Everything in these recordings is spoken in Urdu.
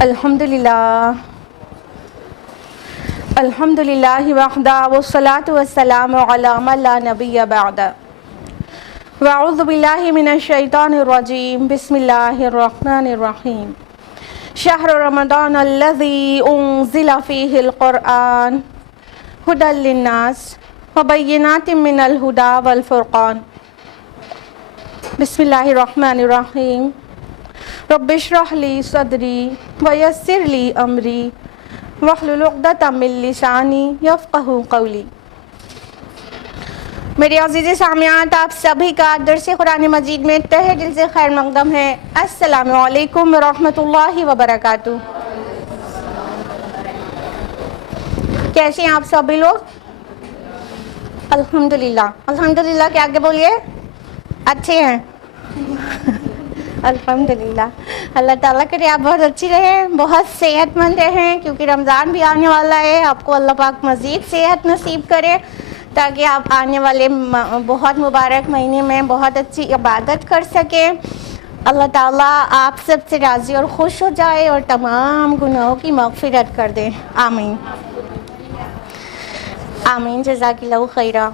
الحمدللہ وحدہ والصلاة والسلام علی من لا نبی بعد واعوذ باللہ من الشیطان الرجیم بسم اللہ الرحمن الرحیم شہر رمضان الذی انزل فیہ القرآن ھدی للناس وبینات من الھدی والفرقان بسم اللہ الرحمن الرحیم رب اشرح لی صدری ویسر لی امری واحلل عقدۃ من لسانی یفقہوا قولی۔ میرے عزیز سامعات، آپ سبھی کا درس قرآن مجید میں تہہ دل سے خیر مقدم ہے۔ السلام علیکم ورحمۃ اللہ وبرکاتہ۔ کیسے ہیں آپ سبھی لوگ؟ الحمدللہ کے آگے بولیے، اچھے ہیں؟ الحمدللہ، اللہ تعالیٰ کرے آپ بہت اچھی رہیں، بہت صحت مند رہیں، کیونکہ رمضان بھی آنے والا ہے۔ آپ کو اللہ پاک مزید صحت نصیب کرے تاکہ آپ آنے والے بہت مبارک مہینے میں بہت اچھی عبادت کر سکیں۔ اللہ تعالیٰ آپ سب سے راضی اور خوش ہو جائے اور تمام گناہوں کی مغفرت کر دے، آمین آمین، جزاک اللہ خیرہ۔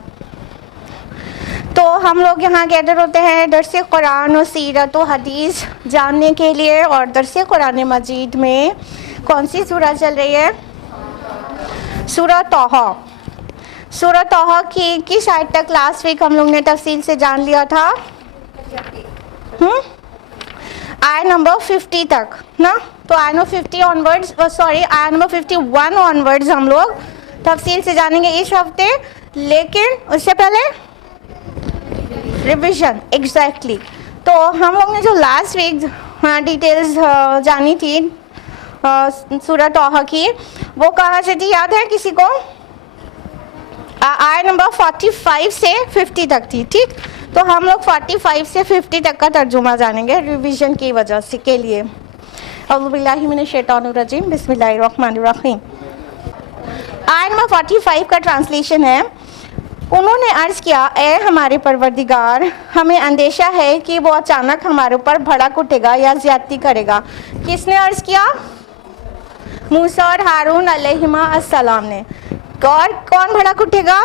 تو ہم لوگ یہاں گیدر ہوتے ہیں درس قرآن و سیرت و حدیث جاننے کے لیے، اور درس قرآن مجید میں کون سی سورہ چل رہی ہے؟ سورہ طٰہٰ۔ سورہ طٰہٰ کی کس آیت تک لاسٹ ویک ہم لوگ نے تفصیل سے جان لیا تھا؟ آیت نمبر 50 تک نا؟ تو آیت نمبر 50 آنورڈز، آیت نمبر 51 آنورڈز ہم لوگ تفصیل سے جانیں گے اس ہفتے، لیکن اس سے پہلے ریویژن ایگزیکٹلی۔ تو ہم لوگ نے جو لاسٹ ویک ڈیٹیلز جانی تھی سورہ طٰہٰ کی، وہ کہاں سے تھی یاد ہے کسی کو؟ آیت نمبر 45 سے 50 تک تھی، ٹھیک؟ تو ہم لوگ 45 سے 50 تک کا ترجمہ جانیں گے ریویژن کی وجہ سے کے لیے۔ اعوذ باللہ من الشیطان الرجیم، بسم اللہ الرحمن الرحیم۔ آیت نمبر 45 کا ٹرانسلیشن ہے، انہوں نے عرض کیا، اے ہمارے پروردگار، ہمیں اندیشہ ہے کہ وہ اچانک ہمارے اوپر بھڑک اٹھے گا یا زیادتی کرے گا۔ کس نے عرض کیا؟ موسیٰ اور ہارون علیہما السلام نے۔ اور کون بھڑک اٹھے گا؟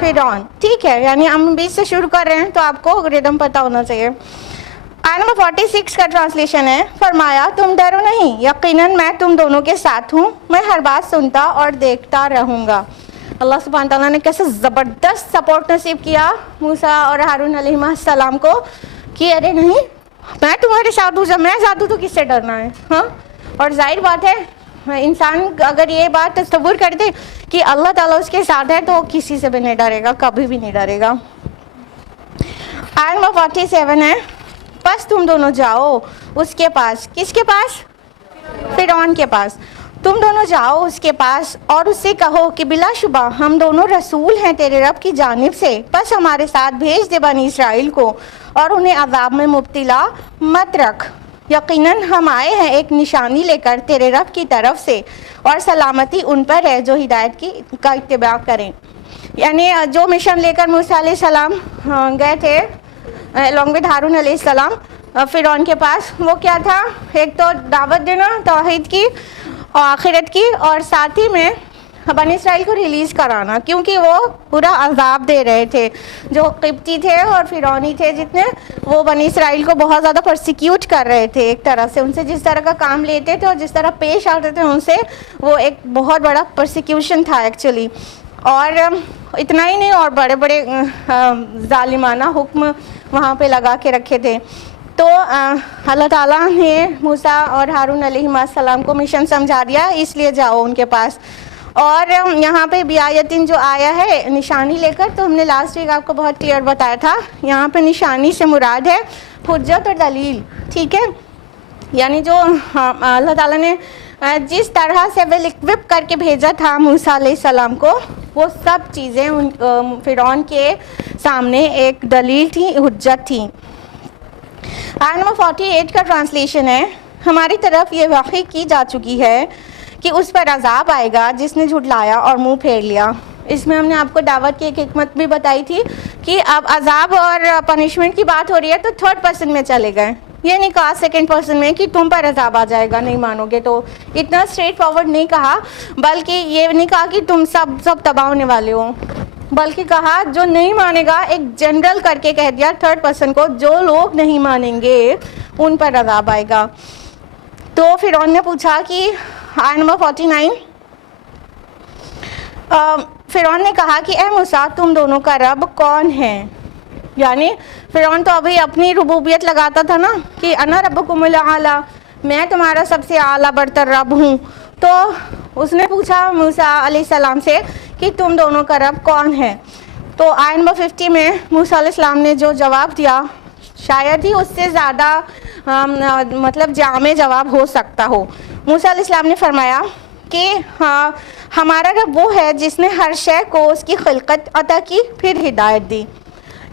فرعون، ٹھیک ہے؟ یعنی ہم بیچ سے شروع کر رہے ہیں تو آپ کو ریدم پتہ ہونا چاہیے۔ آیت نمبر 46 کا ٹرانسلیشن ہے، فرمایا تم ڈرو نہیں، یقیناً میں تم دونوں کے ساتھ ہوں، میں ہر بات سنتا اور دیکھتا رہوں گا۔ اللہ سبحانہ تعالیٰ نے کیسے زبردست سپورٹ نصیب کیا موسیٰ اور ہارون علیہ السلام کو کہ ارے نہیں، میں تمہارے ساتھ ہوں، جب میں ساتھ ہوں تو کس سے ڈرنا ہے؟ ہاں، اور ظاہر بات ہے انسان اگر یہ بات تصور کر دے کہ اللہ تعالیٰ اس کے ساتھ ہے تو کسی سے بھی نہیں ڈرے گا، کبھی بھی نہیں ڈرے گا۔ آیت نمبر 47 ہے، بس تم دونوں جاؤ اس کے پاس۔ کس کے پاس؟ فرعون کے پاس۔ تم دونوں جاؤ اس کے پاس اور اس سے کہو کہ بلا شبہ ہم دونوں رسول ہیں تیرے رب کی جانب سے، بس ہمارے ساتھ بھیج دے بنی اسرائیل کو اور انہیں عذاب میں مبتلا مت رکھ۔ یقیناً ہم آئے ہیں ایک نشانی لے کر تیرے رب کی طرف سے، اور سلامتی ان پر ہے جو ہدایت کا اتباع کریں۔ یعنی جو مشن لے کر موسیٰ علیہ السلام گئے تھے along with ہارون علیہ السلام فرعون کے پاس، وہ کیا تھا؟ ایک تو دعوت دینا توحید کی اور آخرت کی، اور ساتھ ہی میں بنی اسرائیل کو ریلیز کرانا، کیونکہ وہ پورا عذاب دے رہے تھے۔ جو قبطی تھے اور فرعونی تھے جتنے، وہ بنی اسرائیل کو بہت زیادہ پرسیکیوٹ کر رہے تھے ایک طرح سے، ان سے جس طرح کا کام لیتے تھے اور جس طرح پیش آتے تھے ان سے، وہ ایک بہت بڑا پرسیکیوشن تھا ایکچولی۔ اور اتنا ہی نہیں، اور بڑے بڑے ظالمانہ حکم وہاں پہ لگا کے رکھے تھے۔ تو اللہ تعالیٰ نے موسیٰ اور ہارون علیہ السلام کو مشن سمجھا دیا، اس لیے جاؤ ان کے پاس۔ اور یہاں پہ بیایتن جو آیا ہے نشانی لے کر، تو ہم نے لاسٹ ویک آپ کو بہت کلیئر بتایا تھا، یہاں پہ نشانی سے مراد ہے حجت اور دلیل، ٹھیک ہے؟ یعنی جو اللہ تعالیٰ نے جس طرح سے ویل اکوپ کر کے بھیجا تھا موسیٰ علیہ السلام کو، وہ سب چیزیں فرعون کے سامنے ایک دلیل تھی، حجت تھی۔ آیت نمبر 48 کا ٹرانسلیشن ہے، ہماری طرف یہ وحی کی جا چکی ہے کہ اس پر عذاب آئے گا جس نے جھٹلایا اور منہ پھیر لیا۔ اس میں ہم نے آپ کو دعوت کی ایک حکمت بھی بتائی تھی کہ اب عذاب اور پنشمنٹ کی بات ہو رہی ہے تو تھرڈ پرسن میں چلے گئے، یہ نہیں کہا سیکنڈ پرسن میں کہ تم پر عذاب آ جائے گا نہیں مانو گے تو، اتنا اسٹریٹ فارورڈ نہیں کہا، بلکہ یہ نہیں کہا کہ تم سب تباہ ہونے والے ہو، بلکہ کہا جو نہیں مانے گا، ایک جنرل کر کے کہہ دیا تھرڈ پرسن کو، جو لوگ نہیں مانیں گے ان پر عذاب آئے گا۔ تو فرعون نے پوچھا کہ آیت نمبر 49، فرعون نے کہا کہ اے موسیٰ تم دونوں کا رب کون ہے؟ یعنی فرعون تو ابھی اپنی ربوبیت لگاتا تھا نا کہ انا ربکم الاعلی، میں تمہارا سب سے اعلیٰ برتر رب ہوں، تو اس نے پوچھا موسیٰ علیہ السلام سے کہ تم دونوں کا رب کون ہے؟ تو آیت نمبر 50 میں موسیٰ علیہ السلام نے جو جواب دیا شاید ہی اس سے زیادہ مطلب جامع جواب ہو سکتا ہو۔ موسیٰ علیہ السلام نے فرمایا کہ ہمارا رب وہ ہے جس نے ہر شے کو اس کی خلقت عطا کی پھر ہدایت دی،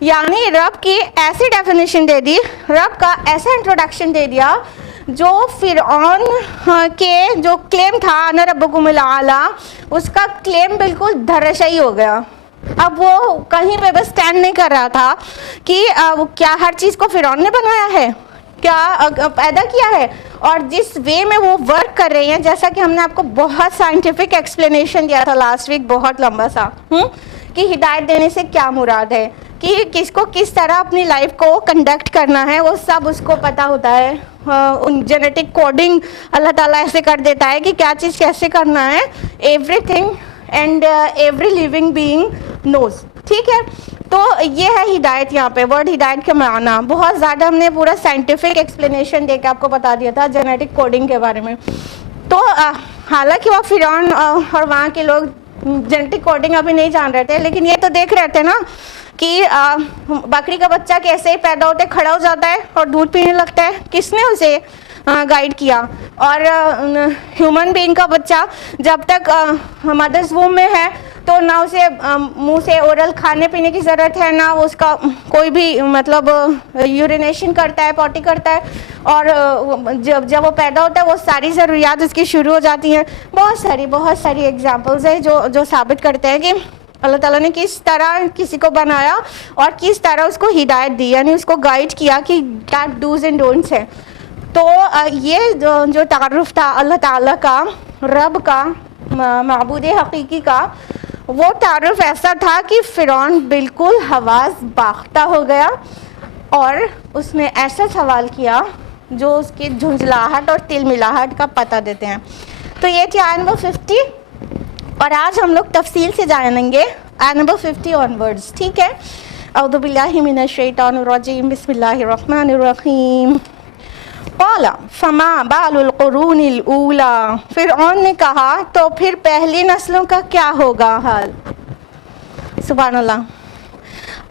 یعنی رب کی ایسی ڈیفینیشن دے دی، رب کا ایسا انٹروڈکشن دے دیا جو فرعون کے جو کلیم تھا انا ربکم الاعلی، اس کا کلیم بالکل دھراشائی ہو گیا۔ اب وہ کہیں پہ بس سٹینڈ نہیں کر رہا تھا کہ کیا ہر چیز کو فرعون نے بنایا ہے، کیا پیدا کیا ہے، اور جس وے میں وہ ورک کر رہے ہیں، جیسا کہ ہم نے آپ کو بہت سائنٹیفک ایکسپلینیشن دیا تھا لاسٹ ویک، بہت لمبا سا، کہ ہدایت دینے سے کیا مراد ہے، کہ کس کو کس طرح اپنی لائف کو کنڈکٹ کرنا ہے، وہ سب اس کو پتہ ہوتا ہے۔ جینیٹک کوڈنگ اللہ تعالیٰ ایسے کر دیتا ہے کہ کیا چیز کیسے کرنا ہے، every thing and every living being knows, ٹھیک ہے۔ تو یہ ہے ہدایت، یہاں پہ ورڈ ہدایت کے معنی بہت زیادہ ہم نے پورا سائنٹیفک ایکسپلینیشن دے کے آپ کو بتا دیا تھا جینیٹک کوڈنگ کے بارے میں۔ تو حالانکہ وہ فرعون اور وہاں کے لوگ جینیٹک کوڈنگ ابھی نہیں جان رہے تھے، لیکن یہ تو دیکھ رہے تھے نا کہ بکری کا بچہ کیسے ہی پیدا ہوتے کھڑا ہو جاتا ہے اور دودھ پینے لگتا ہے، کس نے اسے گائیڈ کیا، اور ہیومن بینگ کا بچہ جب تک مدرس ووم میں ہے تو نہ اسے منہ سے اورل کھانے پینے کی ضرورت ہے، نہ اس کا کوئی بھی مطلب یورینیشن کرتا ہے، پوٹی کرتا ہے، اور جب وہ پیدا ہوتا ہے وہ ساری ضروریات اس کی شروع ہو جاتی ہیں۔ بہت ساری ایگزامپلز ہیں جو ثابت کرتے ہیں کہ اللہ تعالیٰ نے کس طرح کسی کو بنایا اور کس طرح اس کو ہدایت دی، یعنی اس کو گائیڈ کیا کہ کیا ڈوز اینڈ ڈونٹس ہیں۔ تو یہ جو تعارف تھا اللہ تعالیٰ کا، رب کا، معبود حقیقی کا، وہ تعارف ایسا تھا کہ فرعون بالکل حواس باختہ ہو گیا، اور اس نے ایسا سوال کیا جو اس کی جھنجھلاہٹ اور تل ملاہٹ کا پتہ دیتے ہیں۔ تو یہ تھی آیت نمبر 50، اور آج ہم لوگ تفصیل سے جانیں گے آیت نمبر 50 آن ورڈز، ٹھیک ہے۔ اعوذ باللہ من الشیطان الرجیم، بسم اللہ الرحمن الرحیم۔ قال فما بال القرون الاولی، فرعون نے کہا تو پھر پہلی نسلوں کا کیا ہوگا حال۔ سبحان اللہ۔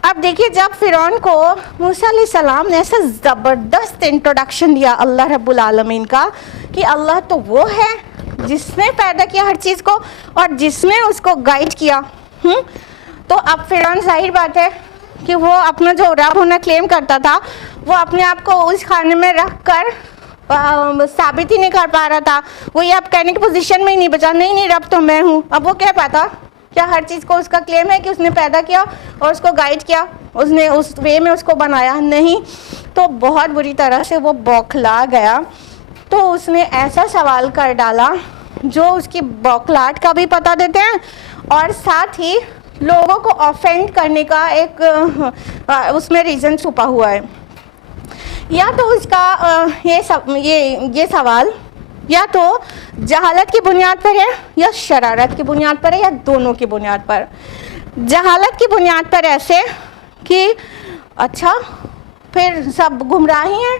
اب دیکھیے جب فرعون کو موسیٰ علیہ السلام نے ایسا زبردست انٹروڈکشن دیا اللہ رب العالمین کا کہ اللہ تو وہ ہے جس نے پیدا کیا ہر چیز کو اور جس نے اس کو گائیڈ کیا، تو اب فرعون ظاہر بات ہے کہ وہ اپنا جو رب ہونا کلیم کرتا تھا وہ اپنے آپ کو اس خانے میں رکھ کر ثابت ہی نہیں کر پا رہا تھا، وہ یہ اب کہنے کی پوزیشن میں ہی نہیں بچا، نہیں رب تو میں ہوں۔ اب وہ کہہ پاتا کیا ہر چیز کو اس کا کلیم ہے کہ اس نے پیدا کیا اور اس کو گائیڈ کیا، اس نے اس وے میں اس کو بنایا؟ نہیں۔ تو بہت بری طرح سے وہ بوکھلا گیا، تو اس نے ایسا سوال کر ڈالا جو اس کی بوکھلاہٹ کا بھی پتہ دیتے ہیں، اور ساتھ ہی لوگوں کو آفینڈ کرنے کا ایک اس میں ریزن چھپا ہوا ہے۔ یا تو اس کا یہ سوال یا تو جہالت کی بنیاد پر ہے یا شرارت کی بنیاد پر ہے یا دونوں کی بنیاد پر۔ جہالت کی بنیاد پر ایسے کہ اچھا پھر سب گمراہ ہی ہیں،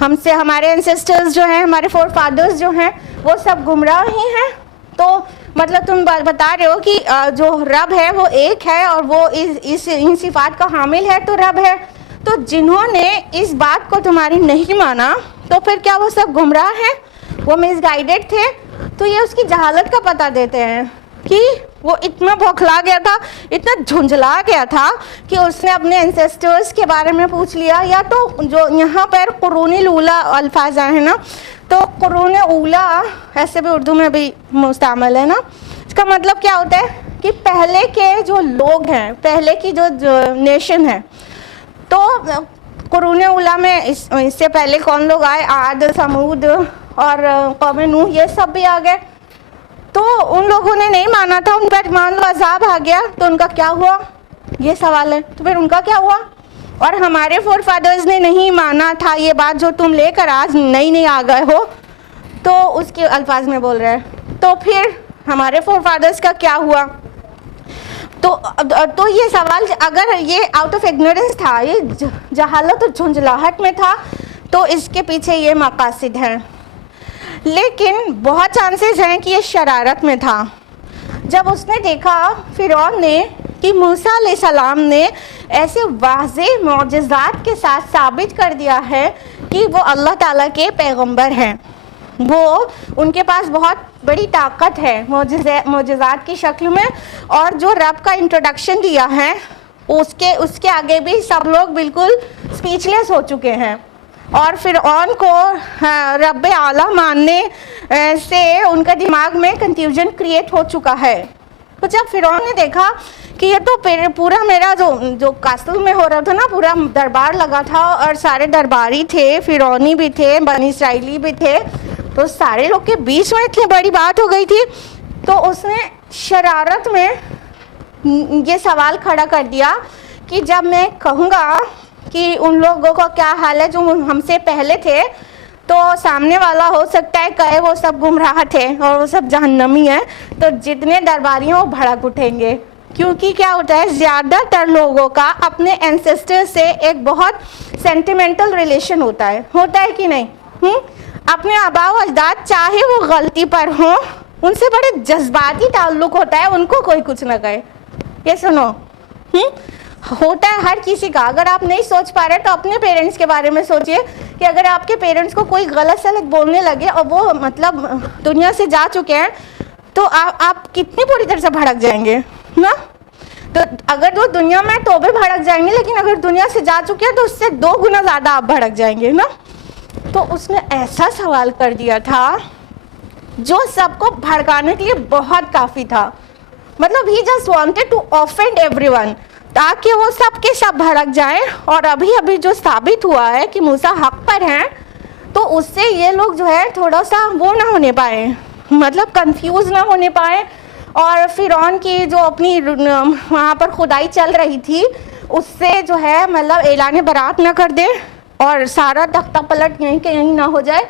ہم سے ہمارے انسسٹرز جو ہیں، ہمارے فور فادرز جو ہیں وہ سب گمراہ ہی ہیں، تو مطلب تم بتا رہے ہو کہ جو رب ہے وہ ایک ہے اور وہ ان صفات کا حامل ہے تو رب ہے، تو جنہوں نے اس بات کو تمہاری نہیں مانا تو پھر کیا وہ سب گمراہ ہیں، وہ مس گائیڈڈ تھے؟ تو یہ اس کی جہالت کا پتہ دیتے ہیں کہ وہ اتنا بوکھلا گیا تھا، اتنا جھنجھلا گیا تھا کہ اس نے اپنے انسیسٹرز کے بارے میں پوچھ لیا۔ یا تو جو یہاں پر قرون الاولی الفاظ آئے ہیں نا، تو قرون اولا ایسے بھی اردو میں بھی مستعمل ہے نا، اس کا مطلب کیا ہوتا ہے کہ پہلے کے جو لوگ ہیں، پہلے کی جو نیشن ہے، تو قرون اولا میں اس سے پہلے کون لوگ آئے؟ عاد، سمود اور قوم نوح، یہ سب بھی آ گئے. تو ان لوگوں نے نہیں مانا تھا، ان پر مان لو عذاب آ گیا تو ان کا کیا ہوا؟ یہ سوال ہے. تو پھر ان کا کیا ہوا؟ اور ہمارے فور فادرز نے نہیں مانا تھا یہ بات جو تم لے کر آج نئی آ گئے ہو، تو اس کے الفاظ میں بول رہے ہیں. تو پھر ہمارے فور فادرز کا کیا ہوا؟ تو یہ سوال اگر یہ آؤٹ آف اگنورنس تھا، یہ جہالت اور جھنجھلاہٹ میں تھا، تو اس کے پیچھے یہ مقاصد ہیں. لیکن بہت چانسز ہیں کہ یہ شرارت میں تھا. جب اس نے دیکھا فرعون نے کہ موسیٰ علیہ السلام نے ایسے واضح معجزات کے ساتھ ثابت کر دیا ہے کہ وہ اللہ تعالیٰ کے پیغمبر ہیں، وہ ان کے پاس بہت بڑی طاقت ہے معجزات کی شکل میں، اور جو رب کا انٹروڈکشن دیا ہے اس کے آگے بھی سب لوگ بالکل اسپیچ لیس ہو چکے ہیں. اور فرعون کو رب اعلیٰ ماننے سے ان کا دماغ میں کنفیوژن کریٹ ہو چکا ہے. تو جب فرعون نے دیکھا کہ یہ تو پورا میرا جو کاسل میں ہو رہا تھا نا، پورا دربار لگا تھا اور سارے درباری تھے، فرعونی بھی تھے، بنی اسرائیلی بھی تھے، تو سارے لوگ کے بیچ میں اتنی بڑی بات ہو گئی تھی. تو اس نے شرارت میں یہ سوال کھڑا کر دیا کہ جب میں کہوں گا کہ ان لوگوں کا کیا حال ہے جو ہم سے پہلے تھے، تو سامنے والا ہو سکتا ہے کہ وہ سب گمراہ تھے اور وہ سب جہنمی ہیں، تو جتنے درباری ہیں وہ بھڑک اٹھیں گے. کیونکہ کیا ہوتا ہے، زیادہ تر لوگوں کا اپنے اینسسٹر سے ایک بہت سینٹیمنٹل ریلیشن ہوتا ہے کہ نہیں؟ اپنے آباء و اجداد چاہے وہ غلطی پر ہوں، ان سے بڑے جذباتی تعلق ہوتا ہے، ان کو کوئی کچھ نہ کہے. یہ سنو، ہوتا ہے ہر کسی کا. اگر آپ نہیں سوچ پا رہے تو اپنے پیرنٹس کے بارے میں سوچئے کہ اگر آپ کے پیرنٹس کو کوئی غلط سلط بولنے لگے اور وہ مطلب دنیا سے جا چکے ہیں، تو آپ کتنی پوری طرح سے بھڑک جائیں گے نا. تو اگر وہ دنیا میں تو بھی بھڑک جائیں گے، لیکن اگر دنیا سے جا چکے ہیں تو اس سے 2 گنا زیادہ آپ بھڑک جائیں گے نا. تو اس نے ایسا سوال کر دیا تھا جو سب کو بھڑکانے کے لیے بہت کافی تھا. مطلب he just wanted to offend everyone، تاکہ وہ سب کے سب بھڑک جائیں. اور ابھی جو ثابت ہوا ہے کہ موسیٰ حق پر ہیں، تو اس سے یہ لوگ جو ہے تھوڑا سا وہ نہ ہونے پائے، مطلب کنفیوز نہ ہونے پائے. اور فرعون کی جو اپنی وہاں پر خدائی چل رہی تھی اس سے جو ہے مطلب اعلان برات نہ کر دے اور سارا تختہ پلٹ یہیں کہ یہیں نہ ہو جائے.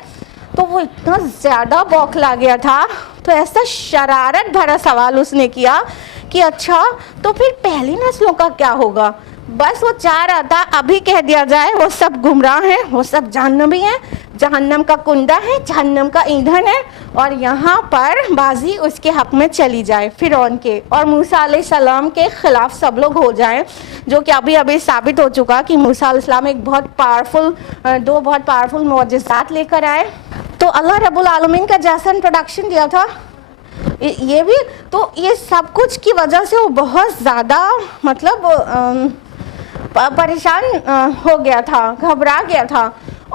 تو وہ اتنا زیادہ بوکھلا گیا تھا، تو ایسا شرارت بھرا سوال اس نے کیا کہ اچھا تو پھر پہلی نسلوں کا کیا ہوگا؟ بس وہ چاہ رہا تھا ابھی کہہ دیا جائے وہ سب گمراہ ہیں، وہ سب جہنمی ہیں، جہنم کا کنڈا ہے، جہنم کا ایندھن ہے، اور یہاں پر بازی اس کے حق میں چلی جائے فرعون کے، اور موسیٰ علیہ السلام کے خلاف سب لوگ ہو جائیں. جو کہ ابھی ثابت ہو چکا کہ موسیٰ علیہ السلام ایک دو بہت پاورفل معجزات لے کر آئے. تو اللہ رب العالمین کا جیسا انٹروڈکشن دیا تھا، یہ بھی تو یہ سب کچھ کی وجہ سے وہ بہت زیادہ مطلب پریشان ہو گیا تھا، گھبرا گیا تھا.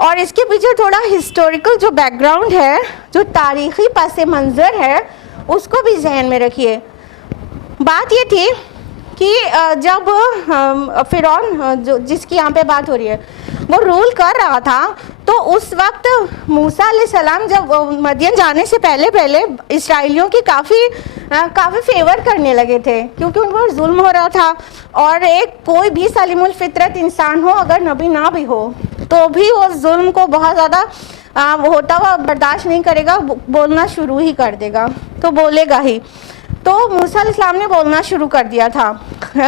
اور اس کے پیچھے تھوڑا ہسٹوریکل جو بیک گراؤنڈ ہے، جو تاریخی پس منظر ہے، اس کو بھی ذہن میں رکھیے. بات یہ تھی کہ جب فرعون جس کی یہاں پہ بات ہو رہی ہے وہ رول کر رہا تھا، تو اس وقت موسیٰ علیہ السلام جب مدین جانے سے پہلے اسرائیلیوں کی کافی فیور کرنے لگے تھے، کیونکہ ان پر ظلم ہو رہا تھا. اور کوئی بھی سلیم الفطرت انسان ہو، اگر نبی نہ بھی ہو تو بھی وہ ظلم کو بہت زیادہ ہوتا ہوا برداشت نہیں کرے گا، بولنا شروع ہی کر دے گا، تو بولے گا ہی. تو موسیٰ علیہ السلام نے بولنا شروع کر دیا تھا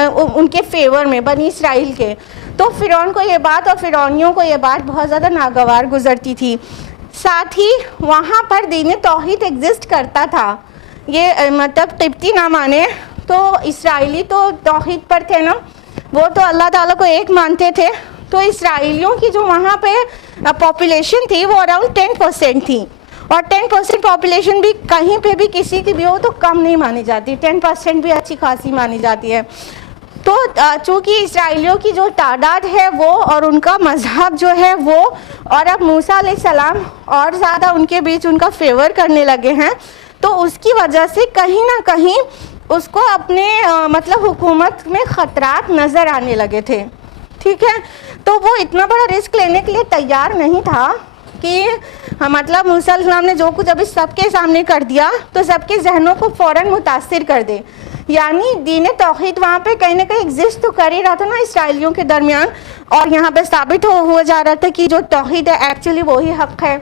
ان کے فیور میں، بنی اسرائیل کے. تو فرعون کو یہ بات اور فرعونیوں کو یہ بات بہت زیادہ ناگوار گزرتی تھی. ساتھ ہی وہاں پر دین توحید ایگزسٹ کرتا تھا. یہ مطلب قبطی نہ مانے تو اسرائیلی تو توحید پر تھے نا، وہ تو اللہ تعالیٰ کو ایک مانتے تھے. تو اسرائیلیوں کی جو وہاں پہ پاپولیشن تھی وہ اراؤنڈ 10% تھی، اور 10% پاپولیشن بھی کہیں پہ بھی کسی کی بھی ہو تو کم نہیں مانی جاتی، 10% بھی اچھی خاصی مانی جاتی ہے. تو چونکہ اسرائیلیوں کی جو تعداد ہے وہ اور ان کا مذہب جو ہے وہ، اور اب موسیٰ علیہ السلام اور زیادہ ان کے بیچ ان کا فیور کرنے لگے ہیں، تو اس کی وجہ سے کہیں نہ کہیں اس کو اپنے مطلب حکومت میں خطرات نظر آنے لگے تھے. ٹھیک ہے. تو وہ اتنا بڑا رسک لینے کے لیے تیار نہیں تھا کہ مطلب موسیٰ علیہ السلام نے جو کچھ ابھی سب کے سامنے کر دیا تو سب کے ذہنوں کو فوراً متاثر کر دے. یعنی دین توحید وہاں پہ کہیں نہ کہیں ایگزسٹ تو کر ہی رہا تھا نا اسرائیلیوں کے درمیان, اور یہاں پہ ثابت ہوا جا رہا تھا کہ جو توحید ہے ایکچولی وہی حق ہے.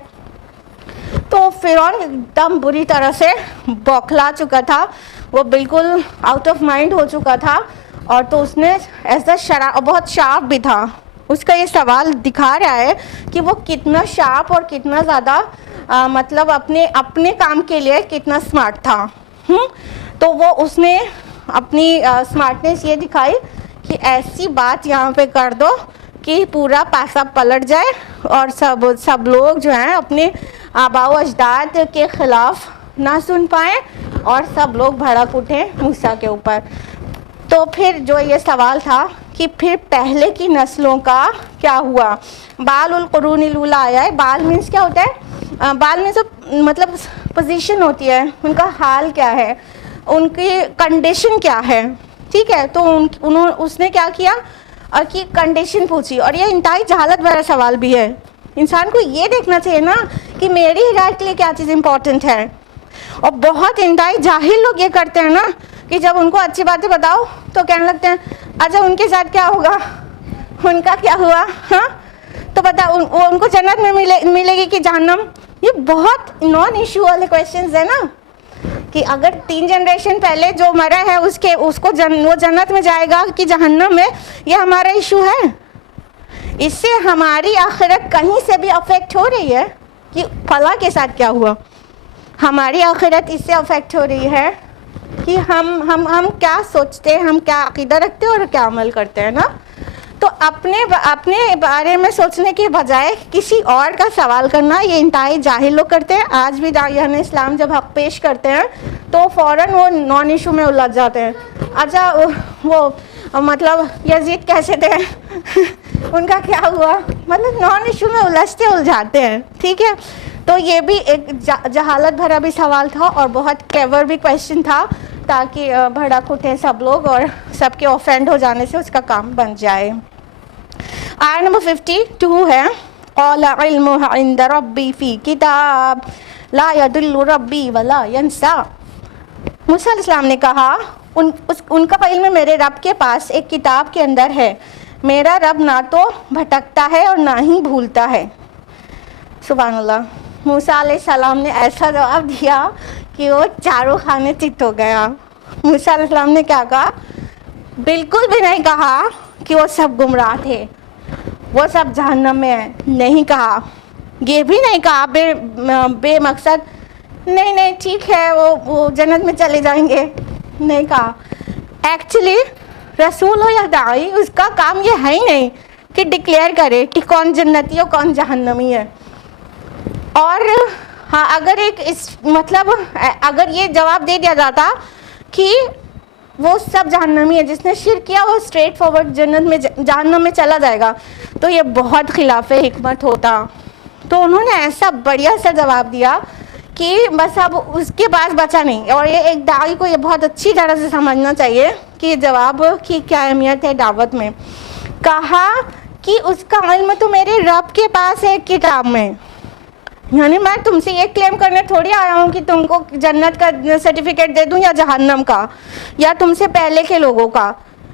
تو فرعون ایک دم بری طرح سے بوکھلا چکا تھا, وہ بالکل آؤٹ آف مائنڈ ہو چکا تھا. اور تو اس نے ایسا بہت شارپ بھی تھا. اس کا یہ سوال دکھا رہا ہے کہ وہ کتنا شارپ اور کتنا زیادہ مطلب اپنے کام کے لیے کتنا اسمارٹ تھا. تو وہ اس نے اپنی اسمارٹنیس یہ دکھائی کہ ایسی بات یہاں پہ کر دو کہ پورا پیسہ پلٹ جائے اور سب لوگ جو ہیں اپنے آباء و اجداد کے خلاف نہ سن پائیں اور سب لوگ بھڑک اٹھیں موسیٰ کے اوپر. تو پھر جو یہ سوال تھا کہ پھر پہلے کی نسلوں کا کیا ہوا. بال القرون الاولی آیا ہے. بال مینس کیا ہوتا ہے؟ بال مینس مطلب پوزیشن ہوتی ہے, ان کا حال کیا ہے, ان کی کنڈیشن کیا ہے. ٹھیک ہے, تو اس نے کیا کیا کہ کنڈیشن پوچھی. اور یہ انتہائی جہالت بھرا سوال بھی ہے. انسان کو یہ دیکھنا چاہیے نا کہ میری ہدایت کے لیے کیا چیز امپورٹنٹ ہے. اور بہت انتہائی جاہل لوگ یہ کرتے ہیں نا کہ جب ان کو اچھی باتیں بتاؤ تو کہنے لگتے ہیں اچھا ان کے ساتھ کیا ہوگا, ان کا کیا ہوا, ہاں تو بتا ان کو جنت میں ملے گی کہ جہنم. یہ بہت نان ایشو والے کویشچنز ہیں نا کہ اگر 3 جنریشن پہلے جو مرا ہے اس کو وہ جنت میں جائے گا کہ جہنم میں, یہ ہمارا ایشو ہے. اس سے ہماری آخرت کہیں سے بھی افیکٹ ہو رہی ہے کہ فلاں کے ساتھ کیا ہوا. ہماری آخرت اس سے افیکٹ ہو رہی ہے کہ ہم کیا سوچتے ہیں, ہم کیا عقیدہ رکھتے ہیں اور کیا عمل کرتے ہیں نا. تو اپنے بارے میں سوچنے کے بجائے کسی اور کا سوال کرنا یہ انتہائی جاہل لوگ کرتے ہیں. آج بھی داعیان اسلام جب حق پیش کرتے ہیں تو فوراً وہ نان ایشو میں الجھ جاتے ہیں. اچھا وہ مطلب یزید کیسے تھے, ان کا کیا ہوا, مطلب نان ایشو میں الجھاتے ہیں. ٹھیک ہے, تو یہ بھی ایک جہالت بھرا بھی سوال تھا اور بہت کلیور بھی کویشچن تھا تاکہ بھڑک اٹھیں سب لوگ اور سب کے آفینڈ ہو جانے سے اس کا کام بن جائے. آیت نمبر 52 ہے قال علمها عند ربی فی کتاب لا یضل ربی ولا ینسا. موسیٰ علیہ السلام نے کہا ان کا علم میرے رب کے پاس ایک کتاب کے اندر ہے, میرا رب نہ تو بھٹکتا ہے اور نہ ہی بھولتا ہے. سبحان اللہ. موسیٰ علیہ السلام نے ایسا جواب دیا کہ وہ چاروں خانے چت ہو گیا. موسیٰ علیہ السلام نے کیا کہا؟ بالکل بھی نہیں کہا کہ وہ سب گمراہ تھے, وہ سب جہنم میں ہیں. نہیں کہا. یہ بھی نہیں کہا بے مقصد نہیں ٹھیک ہے وہ جنت میں چلے جائیں گے. نہیں کہا. ایکچولی رسول ہو یا داعی اس کا کام یہ ہے ہی نہیں کہ ڈکلیئر کرے کہ کون جنتی اور کون جہنمی ہے. اور ہاں اگر یہ جواب دے دیا جاتا کہ وہ سب جہنمی ہے, جس نے شرک کیا وہ اسٹریٹ فارورڈ جہنم میں چلا جائے گا, تو یہ بہت خلاف حکمت ہوتا. تو انہوں نے ایسا بڑھیا سا جواب دیا کہ بس اب اس کے پاس بچا نہیں. اور یہ ایک داعی کو یہ بہت اچھی طرح سے سمجھنا چاہیے کہ یہ جواب کی کیا اہمیت ہے دعوت میں. کہا کہ اس کا علم تو میرے رب کے پاس ہے کتاب میں. یعنی میں تم سے یہ کلیم کرنے تھوڑی آیا ہوں کہ تم کو جنت کا سرٹیفکیٹ دے دوں یا جہنم کا یا تم سے پہلے کے لوگوں کا.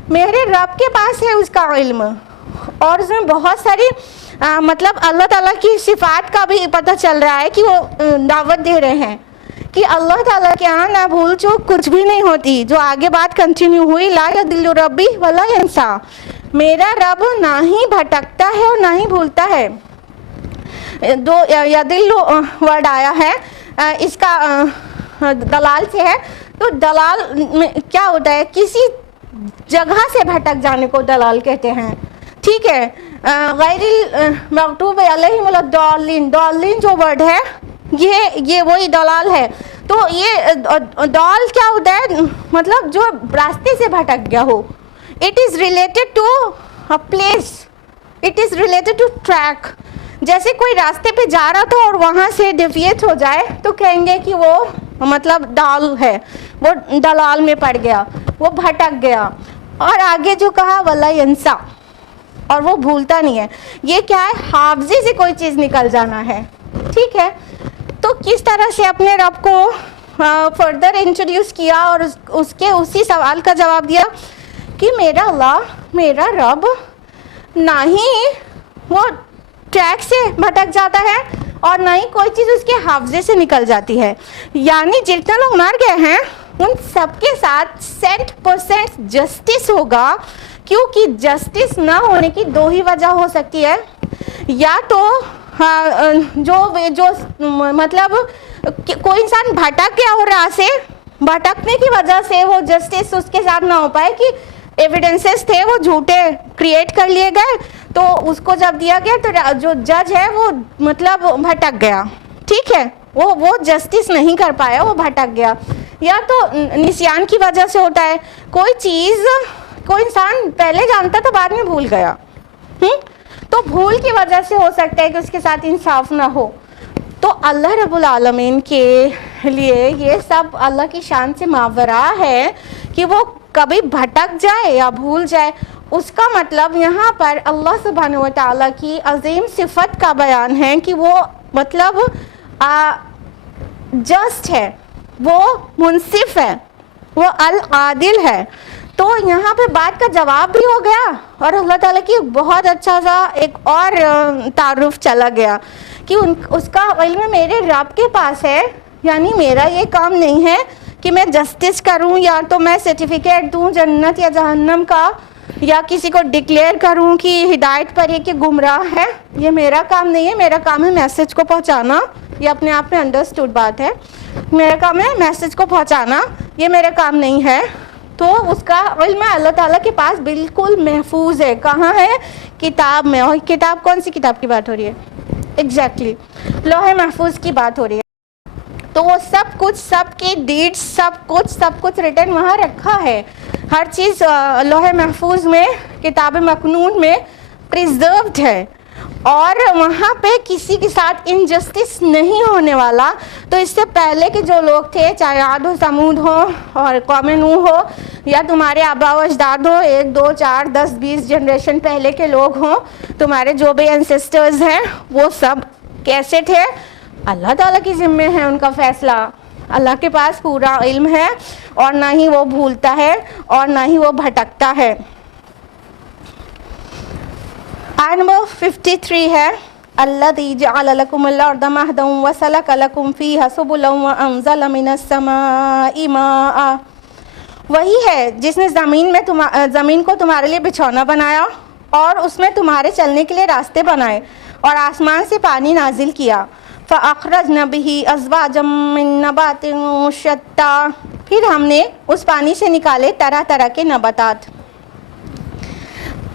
میرے رب کے پاس ہے اس کا علم. اور اس میں بہت ساری مطلب اللہ تعالیٰ کی صفات کا بھی پتہ چل رہا ہے کہ وہ دعوت دے رہے ہیں کہ اللہ تعالیٰ کے یہاں نہ بھول چوک کچھ بھی نہیں ہوتی. جو آگے بات کنٹینیو ہوئی لا یضل ربی ولا ینسا, میرا رب نہ ہی بھٹکتا ہے اور نہ ہی بھولتا ہے. دو یضل ورڈ آیا ہے, اس کا دلال سے ہے. تو دلال میں کیا ہوتا ہے, کسی جگہ سے بھٹک جانے کو دلال کہتے ہیں. ٹھیک ہے, غیر المغضوب علیہم ولا الضالین, ضالین جو ورڈ ہے یہ وہی دلال ہے. تو یہ دال کیا ہوتا ہے, مطلب جو راستے سے بھٹک گیا ہو. It is related to a place, it is related to track. جیسے کوئی راستے پہ جا رہا تھا اور وہاں سے ڈیویٹ ہو جائے تو کہیں گے کہ وہ مطلب دال ہے, وہ دلال میں پڑ گیا, وہ بھٹک گیا. اور آگے جو کہا ولا ینسا, اور وہ بھولتا نہیں ہے. یہ کیا ہے؟ حافظے سے کوئی چیز نکل جانا ہے. ٹھیک ہے. تو کس طرح سے اپنے رب کو فردر انٹروڈیوس کیا اور اس کے اسی سوال کا جواب دیا کہ میرا اللہ، میرا رب نہ ہی وہ ٹریک سے بھٹک جاتا ہے اور نہ ہی کوئی چیز اس کے حافظے سے نکل جاتی ہے. یعنی جتنے لوگ مر گئے ہیں ان سب کے ساتھ 100% جسٹس ہوگا. کیونکہ جسٹس نہ ہونے کی دو ہی وجہ ہو سکتی ہے. یا تو جو مطلب کوئی انسان بھٹک گیا ہو راہ سے، بھٹکنے کی وجہ سے وہ جسٹس اس کے ساتھ نہ ہو پائے کہ ایویڈنسز تھے وہ جھوٹے کریٹ کر لیے گئے، تو اس کو جب دیا گیا تو جو جج ہے وہ مطلب بھٹک گیا. ٹھیک ہے، وہ جسٹس نہیں کر پایا، وہ بھٹک گیا. یا تو نسیان کی وجہ سے ہوتا ہے، کوئی چیز کوئی انسان پہلے جانتا تھا بعد میں بھول گیا، تو بھول کی وجہ سے ہو سکتا ہے کہ اس کے ساتھ انصاف نہ ہو. تو اللہ رب العالمین کے لیے یہ سب اللہ کی شان سے ماورا ہے کہ وہ کبھی بھٹک جائے یا بھول جائے. اس کا مطلب یہاں پر اللہ سبحانہ و تعالیٰ کی عظیم صفت کا بیان ہے کہ وہ مطلب جسٹ ہے، وہ منصف ہے، وہ العادل ہے. تو یہاں پہ بات کا جواب بھی ہو گیا اور اللہ تعالیٰ کی بہت اچھا سا ایک اور تعارف چلا گیا کہ اس کا علم میرے رب کے پاس ہے. یعنی میرا یہ کام نہیں ہے کہ میں جسٹس کروں یا تو میں سرٹیفکیٹ دوں جنت یا جہنم کا، یا کسی کو ڈکلیئر کروں کہ ہدایت پر یہ کہ گمراہ ہے. یہ میرا کام نہیں ہے. میرا کام ہے میسج کو پہنچانا. یہ اپنے آپ میں انڈرسٹوڈ بات ہے. میرا کام ہے میسج کو پہنچانا، یہ میرا کام نہیں ہے. تو اس کا علم اللہ تعالیٰ کے پاس بالکل محفوظ ہے. کہاں ہے؟ کتاب میں. اور کتاب کون سی کتاب کی بات ہو رہی ہے؟ ایگزیکٹلی لوح محفوظ کی بات ہو رہی ہے. تو وہ سب کچھ، سب کی ڈیڈ، سب کچھ ریٹن وہاں رکھا ہے. ہر چیز لوح محفوظ میں، کتاب مکنون میں پریزروڈ ہے، اور وہاں پہ کسی کے ساتھ انجسٹس نہیں ہونے والا. تو اس سے پہلے کے جو لوگ تھے، چاہے عاد و سمود ہو اور قوم نوح ہو یا تمہارے آبا و اجداد ہو، 1 2 4 10 20 جنریشن پہلے کے لوگ ہوں، تمہارے جو بھی انسسٹرز ہیں، وہ سب کیسے تھے؟ اللہ تعالیٰ کی ذمہ ہے ان کا فیصلہ. اللہ کے پاس پورا علم ہے اور نہ ہی وہ بھولتا ہے اور نہ ہی وہ بھٹکتا ہے. آیت نمبر 53 ہے الذی جعل لکم الارض مہدا وسلک لکم فیہا سبلا وانزل من السماء ماء. وہی ہے جس نے زمین کو تمہارے لیے بچھونا بنایا اور اس میں تمہارے چلنے کے لیے راستے بنائے اور آسمان سے پانی نازل کیا. فَأَخْرَجْنَا بِهِ أَزْوَاجًا مِّن نَّبَاتٍ شَتَّىٰ. پھر ہم نے اس پانی سے نکالے طرح طرح کے نباتات.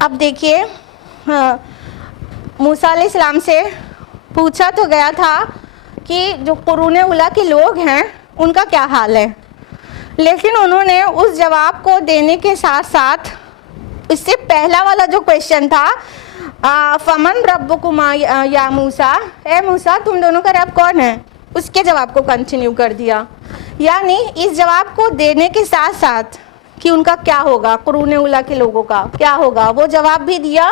اب دیکھیے، موسیٰ علیہ السلام سے پوچھا تو گیا تھا کہ جو قرون اولیٰ کے لوگ ہیں ان کا کیا حال ہے، لیکن انہوں نے اس جواب کو دینے کے ساتھ ساتھ اس سے پہلا والا جو کویشچن تھا فمن ربکما یا موسیٰ، اے موسیٰ تم دونوں کا رب کون ہے، اس کے جواب کو کنٹینیو کر دیا. یعنی اس جواب کو دینے کے ساتھ ساتھ کہ ان کا کیا ہوگا، قرون اولیٰ کے لوگوں کا کیا ہوگا، وہ جواب بھی دیا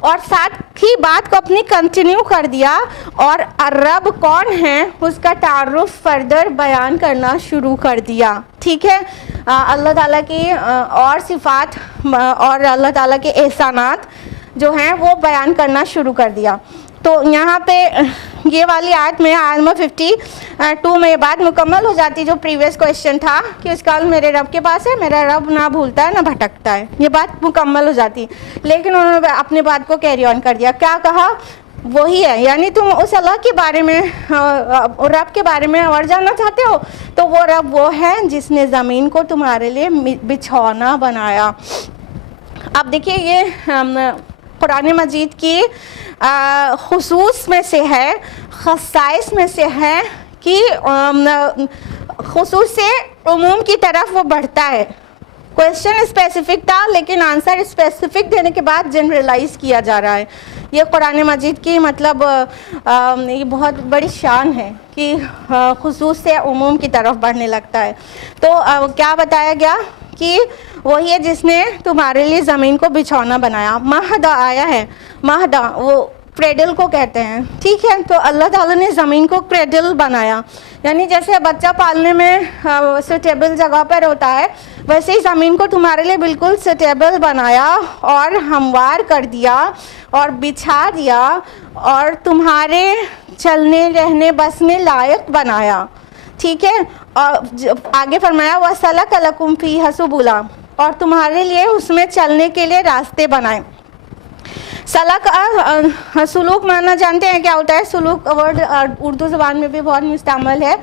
اور ساتھ ہی بات کو اپنی کنٹینیو کر دیا اور رب کون ہے اس کا تعارف فردر بیان کرنا شروع کر دیا. ٹھیک ہے، اللہ تعالیٰ کی اور صفات اور اللہ تعالیٰ کے احسانات جو ہیں وہ بیان کرنا شروع کر دیا. تو یہاں پہ یہ والی آیت میں آیت نمبر 52 میں یہ بات مکمل ہو جاتی جو پریویس کویشچن تھا کہ اس کا علم میرے رب کے پاس ہے، میرا رب نہ بھولتا ہے نہ بھٹکتا ہے. یہ بات مکمل ہو جاتی، لیکن انہوں نے اپنی بات کو کیری آن کر دیا. کیا کہا؟ وہی ہے. یعنی تم اس اللہ کے بارے میں، رب کے بارے میں اور جاننا چاہتے ہو تو وہ رب وہ ہے جس نے زمین کو تمہارے لیے بچھونا بنایا. اب دیکھیے یہ قرآن مجید کی خصوص میں سے ہے، خصائص میں سے ہے کہ خصوص سے عموم کی طرف وہ بڑھتا ہے. کویشچن اسپیسیفک تھا لیکن آنسر اسپیسیفک دینے کے بعد جنرلائز کیا جا رہا ہے. یہ قرآن مجید کی مطلب یہ بہت بڑی شان ہے کہ خصوص سے عموم کی طرف بڑھنے لگتا ہے. تو کیا بتایا گیا کہ وہی ہے جس نے تمہارے لیے زمین کو بچھونا بنایا. مہدا آیا ہے, مہدا وہ کریڈل کو کہتے ہیں, ٹھیک ہے. تو اللہ تعالیٰ نے زمین کو کریڈل بنایا, یعنی جیسے بچہ پالنے میں سوٹیبل جگہ پر ہوتا ہے, ویسے ہی زمین کو تمہارے لیے بالکل سوٹیبل بنایا اور ہموار کر دیا اور بچھا دیا اور تمہارے چلنے رہنے بسنے لائق بنایا, ٹھیک ہے. اور آگے فرمایا وَسَلَكَ لَكُمْ فِيهَا سُبُلًا, اور تمہارے لیے اس میں چلنے کے لیے راستے بنائے. سلک سلوک معنی جانتے ہیں کیا ہوتا ہے؟ سلوک ورڈ اردو زبان میں بھی بہت مستعمل ہے.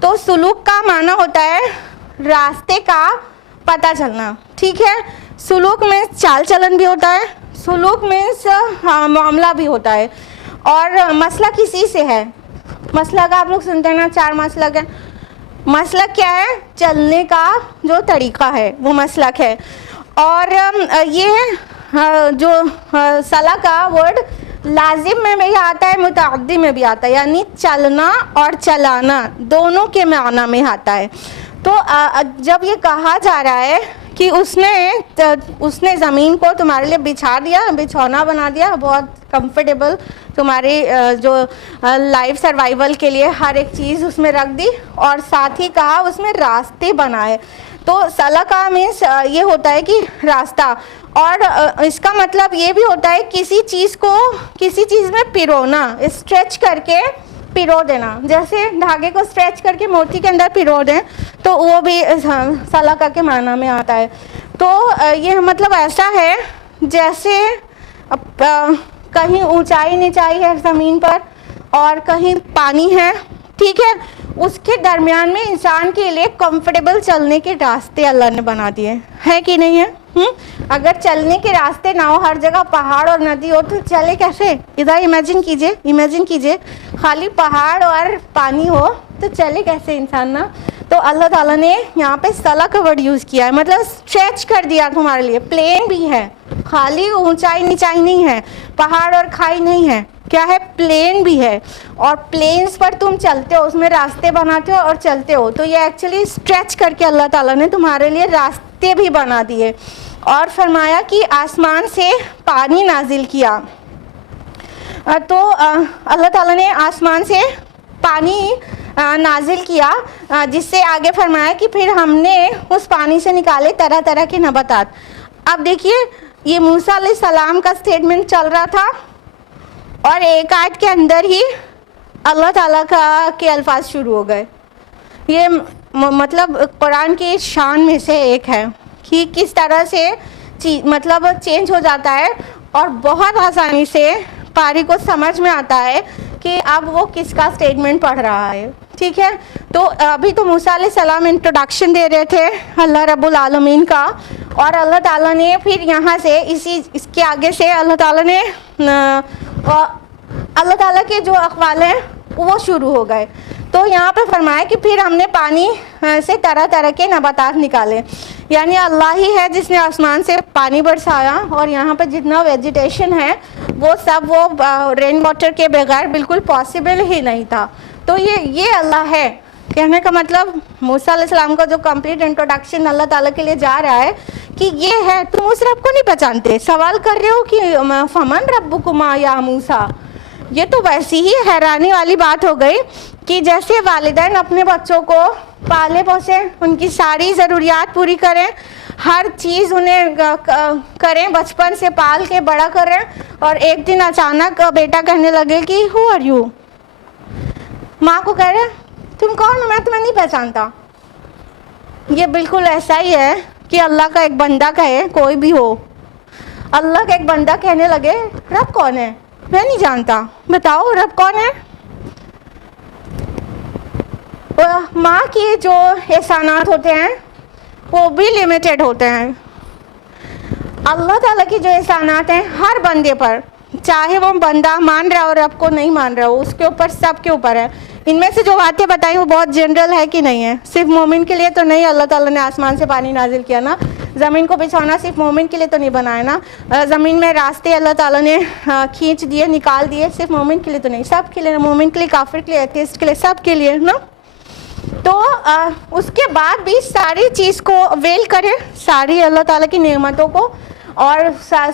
تو سلوک کا معنی ہوتا ہے راستے کا پتہ چلنا, ٹھیک ہے. سلوک میں چال چلن بھی ہوتا ہے, سلوک میں معاملہ بھی ہوتا ہے. اور مسلک اسی سے ہے. مسلک آپ لوگ سنتے ہیں نا, 4 مسلک ہے. مسلک کیا ہے؟ چلنے کا جو طریقہ ہے وہ مسلک ہے. اور یہ جو سلک کا ورڈ لازم میں بھی آتا ہے, متعدی میں بھی آتا ہے, یعنی چلنا اور چلانا دونوں کے معنی میں آتا ہے. تو جب یہ کہا جا رہا ہے کہ اس نے زمین کو تمہارے لیے بچھا دیا, بچھونا بنا دیا, بہت کمفرٹیبل تمہاری جو لائف سروائیول کے لیے ہر ایک چیز اس میں رکھ دی, اور ساتھ ہی کہا اس میں راستے بنائے. تو سلکا مینس یہ ہوتا ہے کہ راستہ, اور اس کا مطلب یہ بھی ہوتا ہے کسی چیز کو کسی چیز میں پرونا, اسٹریچ کر کے پرو دینا. جیسے دھاگے کو اسٹریچ کر کے موتی کے اندر پرو دیں تو وہ بھی سلکا کے معنی میں آتا ہے. تو یہ مطلب ایسا ہے جیسے کہیں اونچائی نیچائی ہے زمین پر اور کہیں پانی ہے, ٹھیک ہے, اس کے درمیان میں انسان کے لیے کمفرٹیبل چلنے کے راستے اللہ نے بنا دیے ہے کہ نہیں ہے. اگر چلنے کے راستے نہ ہو, ہر جگہ پہاڑ اور ندی ہو, تو چلے کیسے؟ ادھر امیجن کیجئے خالی پہاڑ اور پانی ہو تو چلے کیسے انسان نا. تو اللہ تعالیٰ نے یہاں پہ سلک کا ورڈ یوز کیا ہے, مطلب اسٹریچ کر دیا تمہارے لیے. پلین بھی ہے, خالی اونچائی نیچائی نہیں ہے, پہاڑ اور کھائی نہیں ہے, کیا ہے؟ پلین بھی ہے. اور پلینس پر تم چلتے ہو, اس میں راستے بناتے ہو اور چلتے ہو. تو یہ ایکچولی اسٹریچ کر کے اللہ تعالیٰ نے تمہارے لیے راستے بھی بنا دیے. اور فرمایا کہ آسمان سے پانی نازل کیا. تو اللہ تعالیٰ نے آسمان سے پانی نازل کیا, جس سے آگے فرمایا کہ پھر ہم نے اس پانی سے نکالے طرح طرح کے نباتات. اب دیکھیے یہ موسیٰ علیہ السلام کا سٹیٹمنٹ چل رہا تھا, اور ایک آیت کے اندر ہی اللہ تعالیٰ کے الفاظ شروع ہو گئے. یہ مطلب قرآن کی شان میں سے ایک ہے کہ کس طرح سے مطلب چینج ہو جاتا ہے, اور بہت آسانی سے قاری کو سمجھ میں آتا ہے کہ اب وہ کس کا سٹیٹمنٹ پڑھ رہا ہے, ٹھیک ہے. تو ابھی تو موسیٰ علیہ السلام انٹروڈکشن دے رہے تھے اللہ رب العالمین کا, اور اللہ تعالیٰ نے پھر یہاں سے اس کے آگے سے اللہ تعالیٰ کے جو اقوال ہیں وہ شروع ہو گئے. تو یہاں پہ فرمایا کہ پھر ہم نے پانی سے طرح طرح کے نباتات نکالے, یعنی اللہ ہی ہے جس نے آسمان سے پانی برسایا, اور یہاں پہ جتنا ویجیٹیشن ہے وہ سب وہ رین واٹر کے بغیر بالکل پاسبل ہی نہیں تھا. تو یہ اللہ ہے. کہنے کا مطلب موسیٰ علیہ السلام کا جو کمپلیٹ انٹروڈکشن اللہ تعالیٰ کے لیے جا رہا ہے کہ یہ ہے, تم اس رب کو نہیں پہچانتے, سوال کر رہے ہو کہ فمن ربکما یا موسیٰ. یہ تو ویسی ہی حیرانی والی بات ہو گئی کہ جیسے والدین اپنے بچوں کو پالے پوسیں, ان کی ساری ضروریات پوری کریں, ہر چیز انہیں کریں, بچپن سے پال کے بڑا کریں, اور ایک دن اچانک بیٹا کہنے لگے کہ ہو آر یو, ماں کو کہہ رہے تم کون ہو, میں تمہیں نہیں پہچانتا. یہ بالکل ایسا ہی ہے کہ اللہ کا ایک بندہ کہے, کوئی بھی ہو, اللہ کا ایک بندہ کہنے لگے رب کون ہے, میں نہیں جانتا, بتاؤ رب کون ہے. ماں کے جو احسانات ہوتے ہیں وہ بھی لمیٹڈ ہوتے ہیں. اللہ تعالیٰ کی جو احسانات ہیں ہر بندے پر, چاہے وہ بندہ مان رہا ہو رب کو نہیں مان رہا ہو, اس کے اوپر سب کے اوپر ہے. ان میں سے جو باتیں بتائیں وہ بہت جنرل ہے کہ نہیں ہے, صرف مومن کے لیے تو نہیں. اللہ تعالیٰ نے آسمان سے پانی نازل کیا نا, زمین کو بچھونا صرف مومن کے لیے تو نہیں بنایا نا, زمین میں راستے اللہ تعالیٰ نے کھینچ دیے, نکال دیے, صرف مومن کے لیے تو نہیں, سب کے لیے, مومن کے لیے, کافر کے لیے, ایتھیسٹ کے لیے, سب کے لیے نا. تو اس کے بعد بھی ساری چیز کو اویل کرے، ساری اللہ تعالیٰ کی نعمتوں کو، اور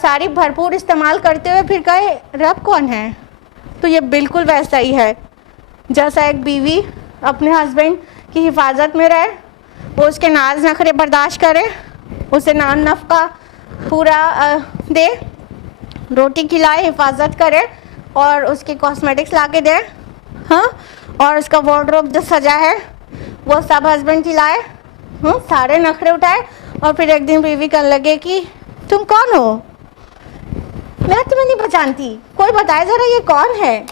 ساری بھرپور استعمال کرتے ہوئے پھر کہے رب کون ہے. تو یہ بالکل ویسا ہی ہے جیسا ایک بیوی اپنے ہسبینڈ کی حفاظت میں رہے، وہ اس کے ناز نخرے برداشت کرے، اسے نان نفقہ پورا دے، روٹی کھلائے، حفاظت کرے، اور اس کی کاسمیٹکس لا کے دے، ہاں، اور اس کا وارڈروب جو سجا ہے وہ سب ہسبینڈ کھلائے، سارے نخرے اٹھائے، اور پھر ایک دن بیوی کرنے لگے کہ تم کون ہو، میں تمہیں نہیں پہچانتی، کوئی بتائے ذرا یہ کون ہے.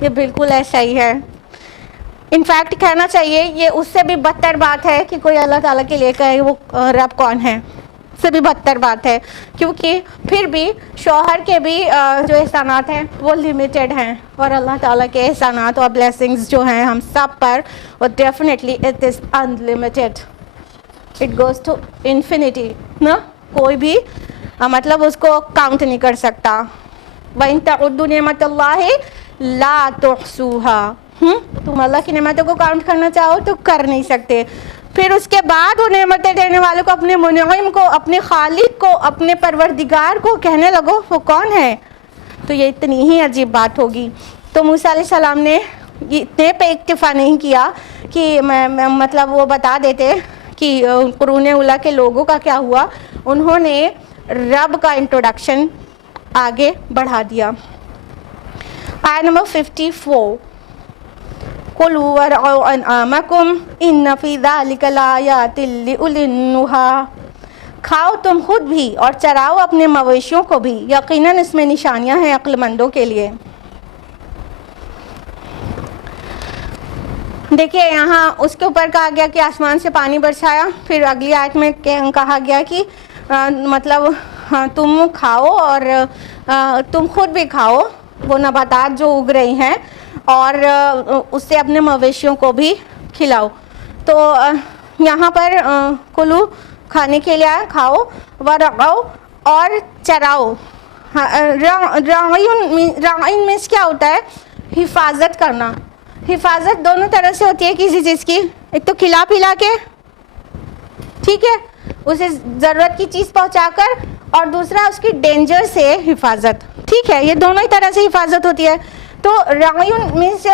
یہ بالکل ایسا ہی ہے. انفیکٹ کہنا چاہیے یہ اس سے بھی بدتر بات ہے کہ کوئی اللہ تعالیٰ کے لیے کہے وہ رب کون ہے، اس سے بھی بدتر بات ہے، کیونکہ پھر بھی شوہر کے بھی جو احسانات ہیں وہ لمیٹڈ ہیں، اور اللہ تعالیٰ کے احسانات اور بلیسنگز جو ہیں ہم سب پر، وہ definitely it is unlimited, it goes to infinity نا. کوئی بھی مطلب اس کو کاؤنٹ نہیں کر سکتا. وَإِن تَعُدُّوا نِعْمَتَ اللَّهِ لَا تُحْصُوهَا. تم اللہ کی نعمتوں کو کاؤنٹ کرنا چاہو تو کر نہیں سکتے. پھر اس کے بعد وہ نعمتیں دینے والوں کو، اپنے منعم کو، اپنے خالق کو، اپنے پروردگار کو کہنے لگو وہ کون ہے، تو یہ اتنی ہی عجیب بات ہوگی. تو موسیٰ علیہ السلام نے اتنے پہ اکتفا نہیں کیا کہ مطلب وہ بتا دیتے کہ قرون اولیٰ کے لوگوں کا کیا ہوا. انہوں نے رب کا انٹروڈکشن آگے بڑھا دیا. آیت نمبر 54. قُلُوا وَارْعَوْا أَنْعَامَكُمْ إِنَّ فِي ذَلِكَ لَآيَاتٍ لِأُولِي النُّهَىٰ. کھاؤ تم خود بھی اور چراؤ اپنے مویشیوں کو بھی، یقیناً اس میں نشانیاں ہیں عقل مندوں کے لیے. دیکھیے یہاں اس کے اوپر کہا گیا کہ آسمان سے پانی برسایا، پھر اگلی آیت میں کہا گیا کہ مطلب تم کھاؤ اور تم خود بھی کھاؤ وہ نباتات جو اگ رہی ہیں، اور اس سے اپنے مویشیوں کو بھی کھلاؤ. تو یہاں پر کلو کھانے کے لیے آیا، کھاؤ، ورعو اور چراؤ. راعین مینس کیا ہوتا ہے؟ حفاظت کرنا. حفاظت دونوں طرح سے ہوتی ہے کسی چیز کی، ایک تو کھلا پلا کے، ٹھیک ہے، اسے ضرورت کی چیز پہنچا کر، اور دوسرا اس کی ڈینجر سے حفاظت، ٹھیک ہے، یہ دونوں ہی طرح سے حفاظت ہوتی ہے. تو راعین مینس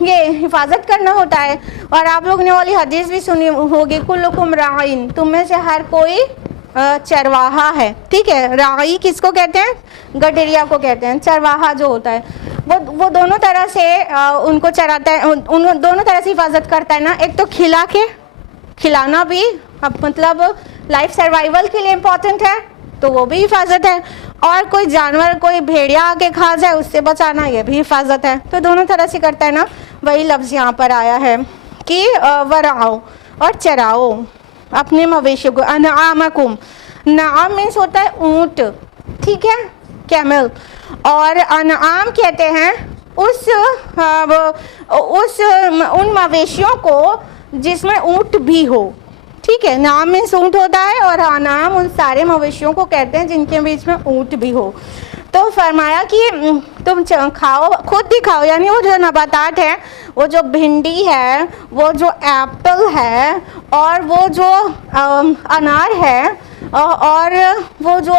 یہ حفاظت کرنا ہوتا ہے. اور آپ لوگ نے والی حدیث بھی سنی ہوگی، کلکم راعین، تم میں سے ہر کوئی چرواہا ہے، ٹھیک ہے. راعی کس کو کہتے ہیں؟ گڈریا کو کہتے ہیں. چرواہا جو ہوتا ہے وہ دونوں طرح سے ان کو چراتا ہے، ان دونوں طرح سے حفاظت کرتا ہے نا. ایک تو کھلا کے، کھلانا بھی اب مطلب لائف سروائیول کے لیے امپورٹنٹ ہے تو وہ بھی حفاظت ہے، اور کوئی جانور، کوئی بھیڑیا آ کے کھا جائے اس سے بچانا، یہ بھی حفاظت ہے. تو دونوں طرح سے کرتا ہے نا. وہی لفظ یہاں پر آیا ہے کہ ورعو اور چراؤ اپنے مویشیوں کو. انعامکم، نعام مینس ہوتا ہے اونٹ، ٹھیک ہے، کیمل. اور انعام کہتے ہیں ان مویشیوں کو جس میں اونٹ بھی ہو، ٹھیک ہے. نعام مینس اونٹ ہوتا ہے، اور انعام ان سارے مویشیوں کو کہتے ہیں جن کے بیچ میں اونٹ بھی ہو. تو فرمایا کہ تم کھاؤ، خود بھی کھاؤ، یعنی وہ جو نباتات ہیں، وہ جو بھنڈی ہے، وہ جو ایپل ہے، اور وہ جو انار ہے، اور وہ جو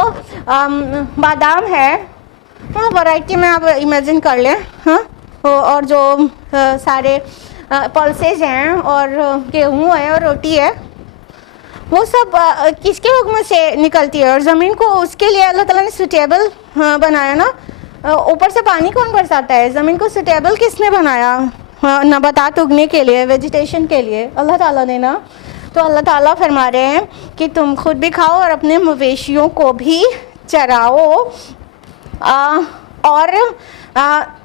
بادام ہے، ہاں ورائٹی میں آپ امیجن کر لیں، ہاں، اور جو سارے پلسز ہیں، اور گیہوں ہے، اور روٹی ہے، وہ سب کس کے حکم سے نکلتی ہے؟ اور زمین کو اس کے لیے اللہ تعالیٰ نے سوٹیبل بنایا نا. اوپر سے پانی کون برساتا ہے؟ زمین کو سوٹیبل کس نے بنایا؟ نباتات اگنے کے لیے، ویجیٹیشن کے لیے اللہ تعالیٰ نے نا. تو اللہ تعالیٰ فرما رہے ہیں کہ تم خود بھی کھاؤ اور اپنے مویشیوں کو بھی چراؤ، اور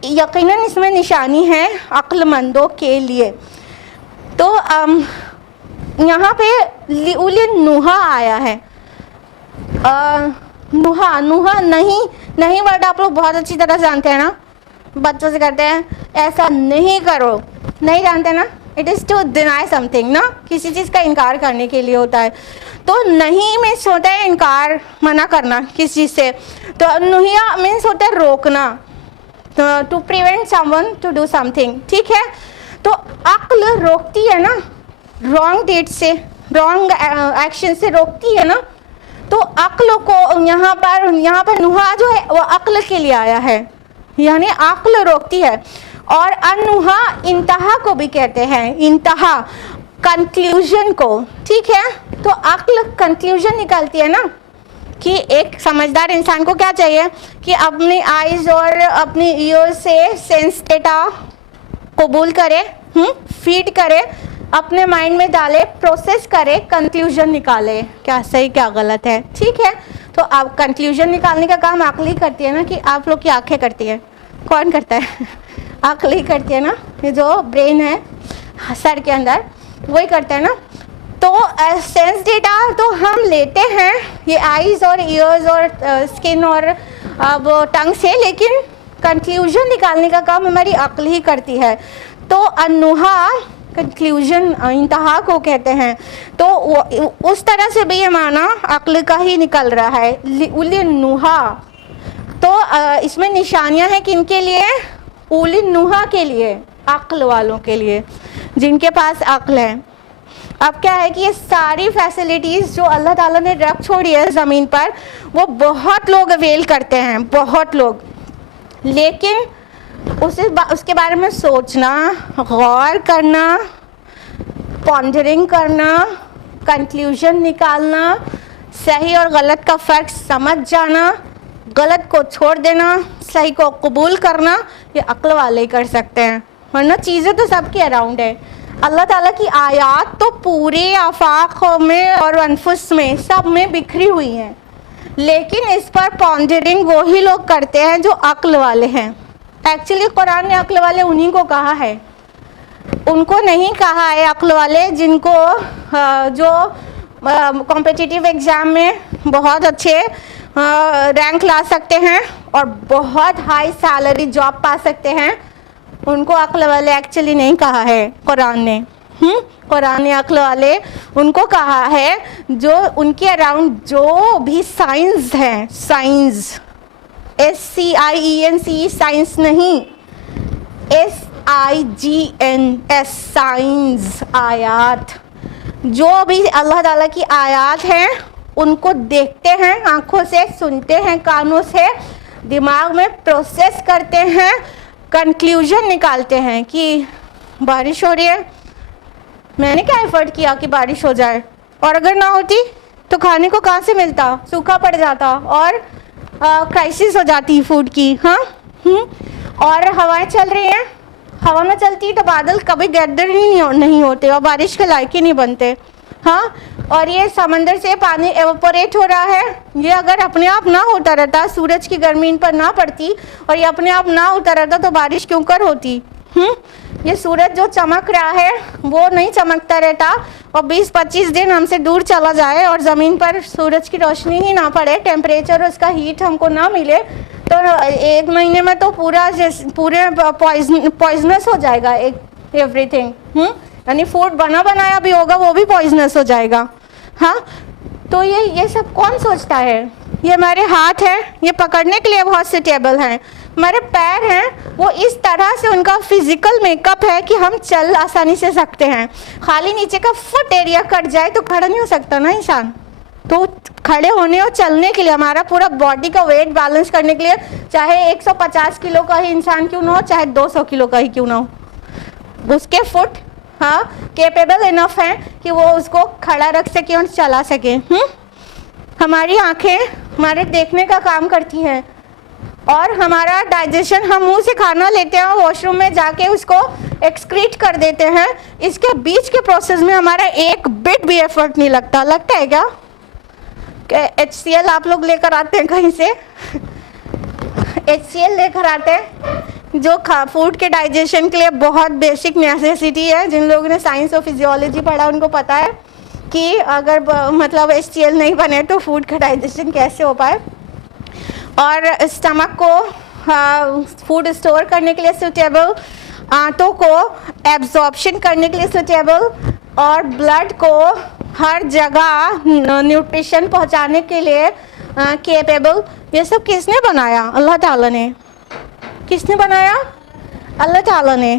یقیناً اس میں نشانی ہے عقل مندوں کے لیے. تو یہاں پہ لِأُولِي النُّہَىٰ آیا ہے. نوحہ نہیں ورڈ آپ لوگ بہت اچھی طرح جانتے ہیں نا، بچوں سے کرتے ہیں ایسا نہیں کرو، نہیں جانتے نا. It is to deny something نا، کسی چیز کا انکار کرنے کے لیے ہوتا ہے. تو نہیں مینس ہوتا ہے انکار، منع کرنا کسی چیز سے. تو نہیا مینس ہوتا ہے روکنا، to prevent someone to do something, ٹھیک ہے. تو عقل روکتی ہے نا رانگ ڈیٹ سے, رانگ ایکشن سے روکتی ہے نا. تو عقل کو یہاں پر نہا جو ہے وہ عقل کے لیے آیا ہے, یعنی عقل روکتی ہے. اور انہا انتہا کو بھی کہتے ہیں, انتہا کنکلیوژن کو, ٹھیک ہے. تو عقل کنکلیوژن نکالتی ہے نا کہ ایک سمجھدار انسان کو کیا چاہیے کہ اپنی آئیز اور اپنی ایئر سے سینس ڈیٹا قبول کرے, فیڈ کرے, اپنے مائنڈ میں ڈالے, پروسیس کرے, کنکلیوژن نکالے کیا صحیح کیا غلط ہے, ٹھیک ہے. تو اب کنکلیوژن نکالنے کا کام عقل ہی کرتی ہے نا, کہ آپ لوگ کی آنکھیں کرتی ہیں, کون کرتا ہے؟ عقل ہی کرتی ہے نا, یہ جو برین ہے سر کے اندر وہی کرتا ہے نا. تو سینس ڈیٹا تو ہم لیتے ہیں یہ آئیز اور ایئرز اور اسکن اور وہ ٹنگ سے, لیکن کنکلیوژن نکالنے کا کام ہماری عقل ہی کرتی ہے. تو انہا کنکلیوژن انتہا کو کہتے ہیں. تو اس طرح سے بھی یہ معنی عقل کا ہی نکل رہا ہے, نہا. تو اس میں نشانیاں ہیں کن کے لیے؟ اولی نہا کے لیے, عقل والوں کے لیے جن کے پاس عقل ہے. اب کیا ہے کہ یہ ساری فیسلٹیز جو اللہ تعالیٰ نے رکھ چھوڑی ہے زمین پر, وہ بہت لوگ اویل کرتے ہیں, بہت لوگ. لیکن اس کے بارے میں سوچنا, غور کرنا, پونڈرنگ کرنا, کنکلیوژن نکالنا, صحیح اور غلط کا فرق سمجھ جانا, غلط کو چھوڑ دینا, صحیح کو قبول کرنا, یہ عقل والے ہی کر سکتے ہیں. ورنہ چیزیں تو سب کے اراؤنڈ ہے. اللہ تعالیٰ کی آیات تو پورے آفاق میں اور انفس میں سب میں بکھری ہوئی ہیں, لیکن اس پر پونڈرنگ وہی لوگ کرتے ہیں جو عقل والے ہیں. ایکچولی قرآن نے عقل والے انہی کو کہا ہے, ان کو نہیں کہا ہے عقل والے جن کو جو کمپٹیٹیو ایگزام میں بہت اچھے رینک لا سکتے ہیں اور بہت ہائی سیلری جاب پا سکتے ہیں, ان کو عقل والے ایکچولی نہیں کہا ہے قرآن نے. قرآن نے عقل والے ان کو کہا ہے جو ان کے اراؤنڈ جو بھی سائنس ہے, سائنس SCIENC, سائنس نہیں, SIGNS, سائنس, آیات. جو بھی اللہ تعالیٰ کی آیات ہیں ان کو دیکھتے ہیں آنکھوں سے, سنتے ہیں کانوں سے, دماغ میں پروسیس کرتے ہیں, کنکلیوژن نکالتے ہیں کہ بارش ہو رہی ہے, میں نے کیا ایفرٹ کیا کہ بارش ہو جائے, اور اگر نہ ہوتی تو کھانے کو کہاں سے ملتا, سوکھا پڑ جاتا اور کرائسس ہو جاتی فوڈ کی. اور ہوائیں چل رہی ہیں, ہوا میں چلتی تو بادل کبھی گیدر ہی نہیں ہوتے اور بارش کے لائق ہی نہیں بنتے. اور یہ سمندر سے پانی ایوپوریٹ ہو رہا ہے, یہ اگر اپنے آپ نہ ہوتا رہتا, سورج کی گرمی ان پر نہ پڑتی اور یہ اپنے آپ نہ ہوتا رہتا تو بارش کیوں کر ہوتی. یہ سورج جو چمک رہا ہے وہ نہیں چمکتا رہتا, اور 20-25 دن ہم سے دور چلا جائے اور زمین پر سورج کی روشنی ہی نہ پڑے, ٹیمپریچر اس کا ہیٹ ہم کو نہ ملے, تو 1 مہینے میں تو پورے پوائزنس ہو جائے گا ایوری تھنگ. یعنی فوڈ بنا بنایا بھی ہوگا وہ بھی پوائزنس ہو جائے گا. تو یہ سب کون سوچتا ہے؟ یہ ہمارے ہاتھ ہیں, یہ پکڑنے کے لیے بہت سیٹیبل ہیں. ہمارے پیر ہیں, وہ اس طرح سے ان کا فزیکل میک اپ ہے کہ ہم چل آسانی سے سکتے ہیں. خالی نیچے کا فٹ ایریا کٹ جائے تو کھڑا نہیں ہو سکتا نا انسان. تو کھڑے ہونے اور چلنے کے لیے ہمارا پورا باڈی کا ویٹ بیلنس کرنے کے لیے, چاہے 150 کلو کا ہی انسان کیوں نہ ہو, چاہے 200 کلو کا ہی کیوں نہ ہو, اس کے فٹ کیپیبل انف ہیں کہ وہ اس کو کھڑا رکھ سکیں اور چلا سکیں. ہماری آنکھیں ہمارے دیکھنے کا کام کرتی ہیں, اور ہمارا ڈائجیشن, ہم منہ سے کھانا لیتے ہیں اور واش روم میں جا کے اس کو ایکسکریٹ کر دیتے ہیں. اس کے بیچ کے پروسیس میں ہمارا ایک بٹ بھی ایفرٹ نہیں لگتا. لگتا ہے کیا کہ HCL آپ لوگ لے کر آتے ہیں کہیں سے, HCL لے کر آتے ہیں جو فوڈ کے ڈائجیشن کے لیے بہت بیسک نیسیسٹی ہے. جن لوگوں نے سائنس اور فزیولوجی پڑھا ان کو پتا ہے کہ اگر مطلب HCL نہیں بنے تو فوڈ کا ڈائجیشن کیسے ہو پائے. اور اسٹمک کو فوڈ اسٹور کرنے کے لیے سوٹیبل, آنتوں کو ایبزارپشن کرنے کے لیے سوٹیبل, اور بلڈ کو ہر جگہ نیوٹریشن پہنچانے کے لیے کیپیبل. یہ سب کس نے بنایا؟ اللہ تعالیٰ نے. کس نے بنایا؟ اللہ تعالیٰ نے.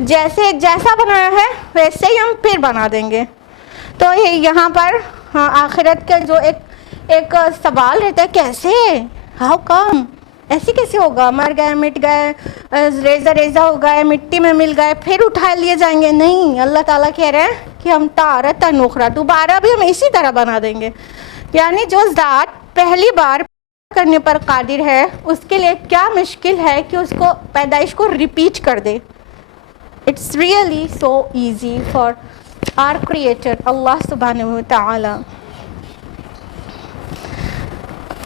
جیسا بنایا ہے ویسے ہی ہم پھر بنا دیں گے. تو یہاں پر آخرت کا جو ایک سوال رہتا ہے، کیسے، ہاؤ کم، ایسے کیسے ہوگا، مر گئے، مٹ گئے، ریزہ ہو گئے، مٹی میں مل گئے، پھر اٹھا لیے جائیں گے. نہیں، اللہ تعالیٰ کہہ رہے ہیں کہ ہم تارتا نخرا، دوبارہ بھی ہم اسی طرح بنا دیں گے. یعنی جو ذات پہلی بار کرنے پر قادر ہے، اس کے لیے کیا مشکل ہے کہ اس کو پیدائش کو ریپیٹ کر دے. It's really so easy for our creator اللہ سبحانہ و تعالی.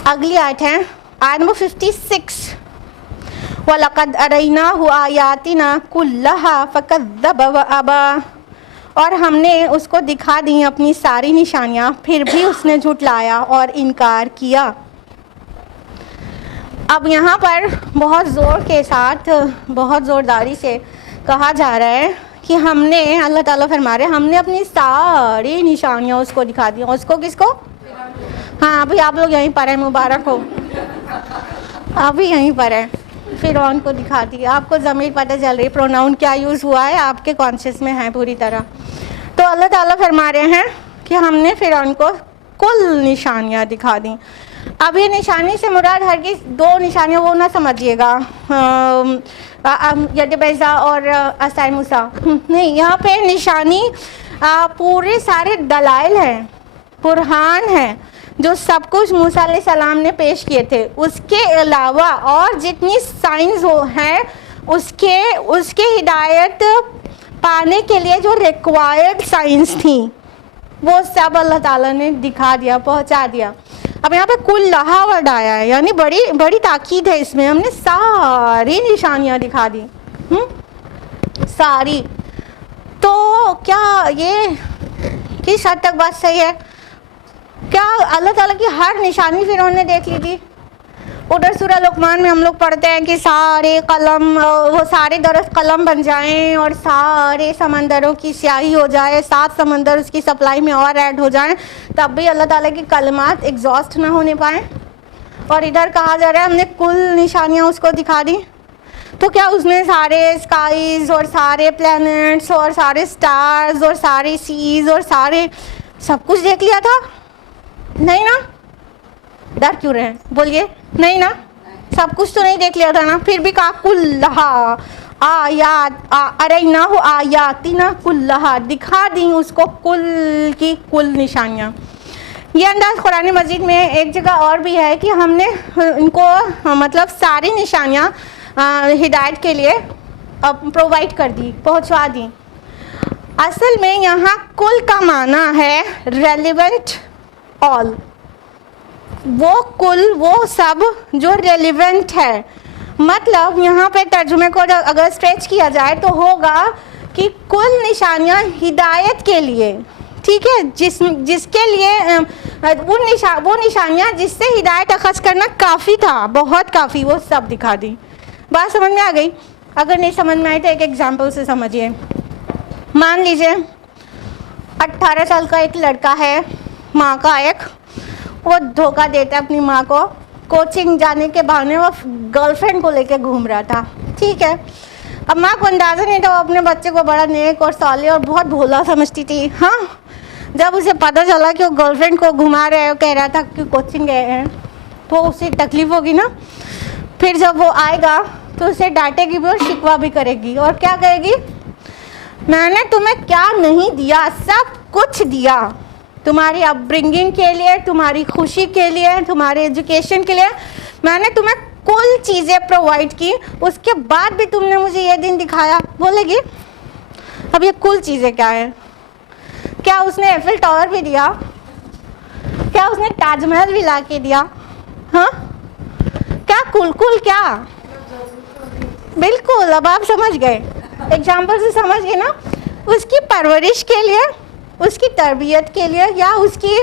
اگلی آیت ہے آیت نمبر 56. وَلَقَدْ أَرَيْنَاهُ آيَاتِنَا كُلَّهَا فَكَذَّبَ وَأَبَى، اور ہم نے اس کو دکھا دی اپنی ساری نشانیاں، پھر بھی اس نے جھٹلایا اور انکار کیا. اب یہاں پر بہت زور کے ساتھ، بہت زورداری سے کہا جا رہا ہے کہ ہم نے، اللہ تعالیٰ فرما رہے ہیں، ہم نے اپنی ساری نشانیاں اس کو دکھا دی. اس کو کس کو؟ ہاں ابھی آپ لوگ یہیں پر ہیں، مبارک ہو، ابھی یہیں پر ہیں. فرعون کو دکھا دی. آپ کو ضمیر پتہ چل رہی، پروناؤن کیا یوز ہوا ہے، آپ کے کانشیس میں ہے پوری طرح. تو اللہ تعالیٰ فرما رہے ہیں کہ ہم نے فرعون کو کل نشانیاں دکھا دیں. اب یہ نشانی سے مراد ہرگز دو نشانیاں وہ نہ سمجھیے گا، ید بیضا اور عصا موسیٰ، نہیں، یہاں پہ نشانی پورے سارے دلائل ہیں، برہان ہیں، جو سب کچھ موسیٰ علیہ السلام نے پیش کیے تھے. اس کے علاوہ اور جتنی سائنس ہیں، اس کے ہدایت پانے کے لیے جو ریکوائرڈ سائنس تھیں، وہ سب اللہ تعالیٰ نے دکھا دیا، پہنچا دیا. اب یہاں پہ کل لہا ورڈ آیا ہے، یعنی بڑی تاکید ہے اس میں، ہم نے ساری نشانیاں دکھا دی، ساری. تو کیا یہ کس حد تک بات صحیح ہے؟ کیا اللہ تعالیٰ کی ہر نشانی فرعون نے دیکھ لی تھی؟ ادھر سورہ لقمان میں ہم لوگ پڑھتے ہیں کہ سارے قلم، وہ سارے درخت قلم بن جائیں اور سارے سمندروں کی سیاہی ہو جائے، 7 سمندر اس کی سپلائی میں اور ایڈ ہو جائیں، تب بھی اللہ تعالیٰ کی کلمات ایگزاسٹ نہ ہونے پائیں. اور ادھر کہا جا رہا ہے ہم نے کل نشانیاں اس کو دکھا دی. تو کیا اس نے سارے اسکائیز اور سارے پلینٹس اور سارے اسٹارز اور سارے سیز اور سارے سب کچھ دیکھ لیا تھا؟ نہیں نا. ڈر کیوں رہے ہیں؟ بولیے. نہیں نا، سب کچھ تو نہیں دیکھ لیا تھا نا. پھر بھی کہا کلھا آیات، اریناہ آیاتنا کلھا، دکھا دیں اس کو کل کی کل نشانیاں. یہ انداز قرآن مجید میں ایک جگہ اور بھی ہے کہ ہم نے ان کو مطلب ساری نشانیاں ہدایت کے لیے پرووائڈ کر دی، پہنچوا دی. اصل میں یہاں کل کا معنی ہے ریلیونٹ آل، وہ کل، وہ سب جو ریلیونٹ ہے. مطلب یہاں پہ ترجمے کو اگر اسٹریچ کیا جائے تو ہوگا کہ کل نشانیاں ہدایت کے لیے، ٹھیک ہے، جس کے لیے وہ نشانیاں جس سے ہدایت اخذ کرنا کافی تھا، بہت کافی، وہ سب دکھا دی. بات سمجھ میں آ گئی؟ اگر نہیں سمجھ میں آئی تو ایک ایگزامپل سے سمجھیے. مان لیجیے 18 سال کا ایک لڑکا ہے، ماں کا ایک، وہ دھوکہ دیتا ہے اپنی ماں کو. کوچنگ جانے کے بہانے وہ گرل فرینڈ کو لے کے گھوم رہا تھا، ٹھیک ہے. اب ماں کو اندازہ نہیں تھا، وہ اپنے بچے کو بڑا نیک اور صالح اور بہت بھولا سمجھتی تھی. ہاں، جب اسے پتہ چلا کہ وہ گرل فرینڈ کو گھما رہے ہیں، کہہ رہا تھا کہ کوچنگ گئے ہیں، تو اسے تکلیف ہوگی نا. پھر جب وہ آئے گا تو اسے ڈانٹے گی بھی اور شکوہ بھی کرے گی، اور کیا کہے گی؟ میں نے تمہیں کیا نہیں دیا، سب کچھ دیا، تمہاری اپ برنگنگ کے لیے، تمہاری خوشی کے لیے، تمہارے ایجوکیشن کے لیے میں نے تمہیں کل چیزیں پرووائڈ کی، اس کے بعد بھی تم نے مجھے یہ دن دکھایا. بولے گی اب یہ کل چیزیں کیا ہیں؟ کیا اس نے ایفل ٹاور بھی دیا؟ کیا اس نے تاج محل بھی لا کے دیا؟ ہاں، کیا کل کیا؟ بالکل، اب آپ سمجھ گئے، ایگزامپل سے سمجھ گئے نا. اس کی پرورش کے لیے، اس کی تربیت کے لیے، یا اس کی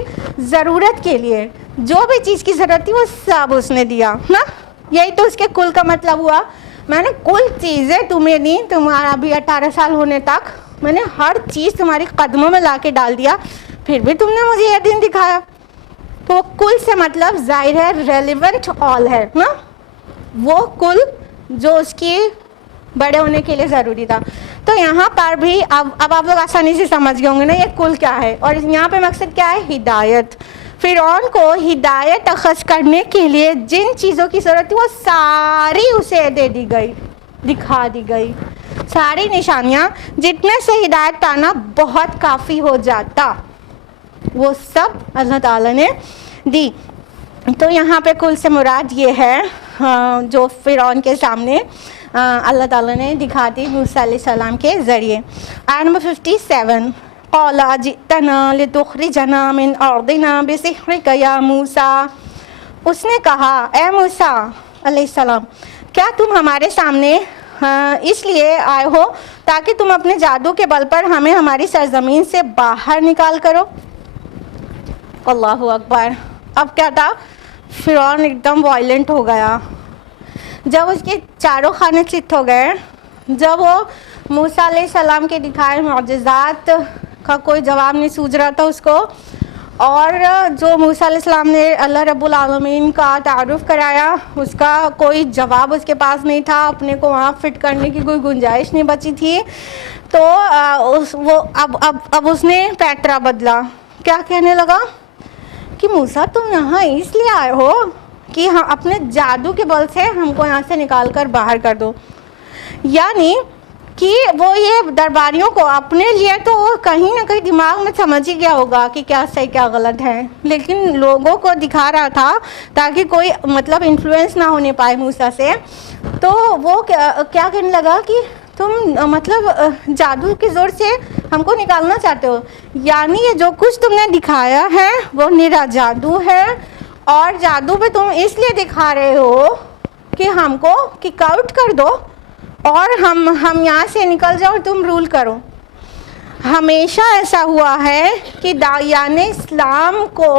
ضرورت کے لیے جو بھی چیز کی ضرورت تھی وہ سب اس نے دیا نا. یہی تو اس کے کل کا مطلب ہوا. میں نے کل چیزیں تمہیں دی، تمہارا ابھی 18 سال ہونے تک میں نے ہر چیز تمہاری قدموں میں لا کے ڈال دیا، پھر بھی تم نے مجھے یہ دن دکھایا. تو کل سے مطلب ظاہر ہے ریلیونٹ آل ہے نا، وہ کل جو اس کی بڑے ہونے کے لیے ضروری تھا. تو یہاں پر بھی اب آپ لوگ آسانی سے سمجھ گئے ہوں گے نا یہ کل کیا ہے، اور یہاں پہ مقصد کیا ہے؟ ہدایت. فرعون کو ہدایت اخذ کرنے کے لیے جن چیزوں کی ضرورت تھی وہ ساری اسے دے دی گئی، دکھا دی گئی. ساری نشانیاں جتنے سے ہدایت پانا بہت کافی ہو جاتا وہ سب اللہ تعالیٰ نے دی. تو یہاں پہ کل سے مراد یہ ہے جو فرعون کے سامنے اللہ تعالیٰ نے دکھا دی موسیٰ علیہ السلام کے ذریعے. آیت نمبر 57 قَالَ أَجِئْتَنَا لِتُخْرِجَنَا مِنْ أَرْضِنَا بِسِحْرِكَ يَا موسیٰ. اس نے کہا اے موسیٰ علیہ السلام کیا تم ہمارے سامنے اس لیے آئے ہو تاکہ تم اپنے جادو کے بل پر ہمیں ہماری سرزمین سے باہر نکال کرو؟ اللہ اکبر. اب کیا تھا؟ فرعون ایک دم وائلنٹ ہو گیا. جب اس کے چاروں خانے چت ہو گئے، جب وہ موسیٰ علیہ السلام کے دکھائے معجزات کا کوئی جواب نہیں سوجھ رہا تھا اس کو، اور جو موسیٰ علیہ السلام نے اللہ رب العالمین کا تعارف کرایا اس کا کوئی جواب اس کے پاس نہیں تھا، اپنے کو وہاں فٹ کرنے کی کوئی گنجائش نہیں بچی تھی، تو وہ اب اس نے پیٹرا بدلا. کیا کہنے لگا کہ موسیٰ تم یہاں اس لیے آئے ہو کہ اپنے جادو کے بل سے ہم کو یہاں سے نکال کر باہر کر دو. یعنی کہ وہ یہ درباریوں کو اپنے لیے تو کہیں نہ کہیں دماغ میں سمجھ ہی گیا ہوگا کہ کیا صحیح کیا غلط ہے، لیکن لوگوں کو دکھا رہا تھا تاکہ کوئی مطلب انفلوئنس نہ ہونے پائے موسیٰ سے. تو وہ کیا کہنے لگا کہ تم مطلب جادو کے زور سے ہم کو نکالنا چاہتے ہو، یعنی یہ جو کچھ تم نے دکھایا ہے وہ نرا جادو ہے، اور جادو پہ تم اس لیے دکھا رہے ہو کہ ہم کو کک آؤٹ کر دو اور ہم یہاں سے نکل جاؤ اور تم رول کرو. ہمیشہ ایسا ہوا ہے کہ داعیان اسلام کو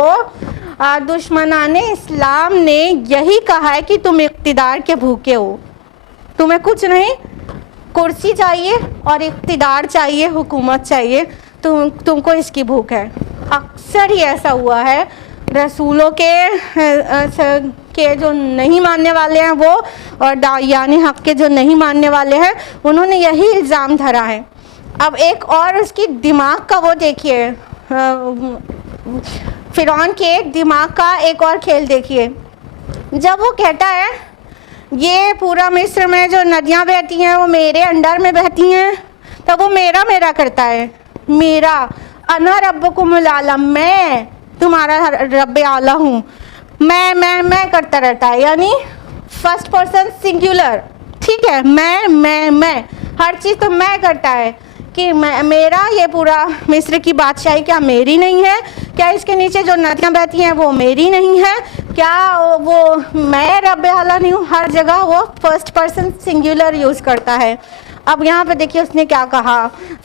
دشمنان اسلام نے یہی کہا ہے کہ تم اقتدار کے بھوکے ہو، تمہیں کچھ نہیں، کرسی چاہیے اور اقتدار چاہیے، حکومت چاہیے، تم کو اس کی بھوک ہے. اکثر ہی ایسا ہوا ہے. رسولوں کے جو نہیں ماننے والے ہیں وہ، اور داعیان حق کے جو نہیں ماننے والے ہیں، انہوں نے یہی الزام دھرا ہے. اب ایک اور اس کی دماغ کا وہ دیکھیے، فرعون کے دماغ کا ایک اور کھیل دیکھیے. جب وہ کہتا ہے یہ پورا مصر میں جو ندیاں بہتی ہیں وہ میرے انڈر میں بہتی ہیں، تب وہ میرا کرتا ہے. میرا انا ربکم الاعلی، میں تمہارا رب اعلیٰ ہوں، میں کرتا رہتا ہے. یعنی فرسٹ پرسن سنگولر، ٹھیک ہے، میں ہر چیز تو میں کرتا ہے کہ میرا یہ پورا مصر کی بادشاہی کیا میری نہیں ہے؟ کیا اس کے نیچے جو ندیاں بہتی ہیں وہ میری نہیں ہے؟ کیا وہ میں رب اعلیٰ نہیں ہوں؟ ہر جگہ وہ فرسٹ پرسن سنگولر یوز کرتا ہے. اب یہاں پہ دیکھیے اس نے کیا کہا،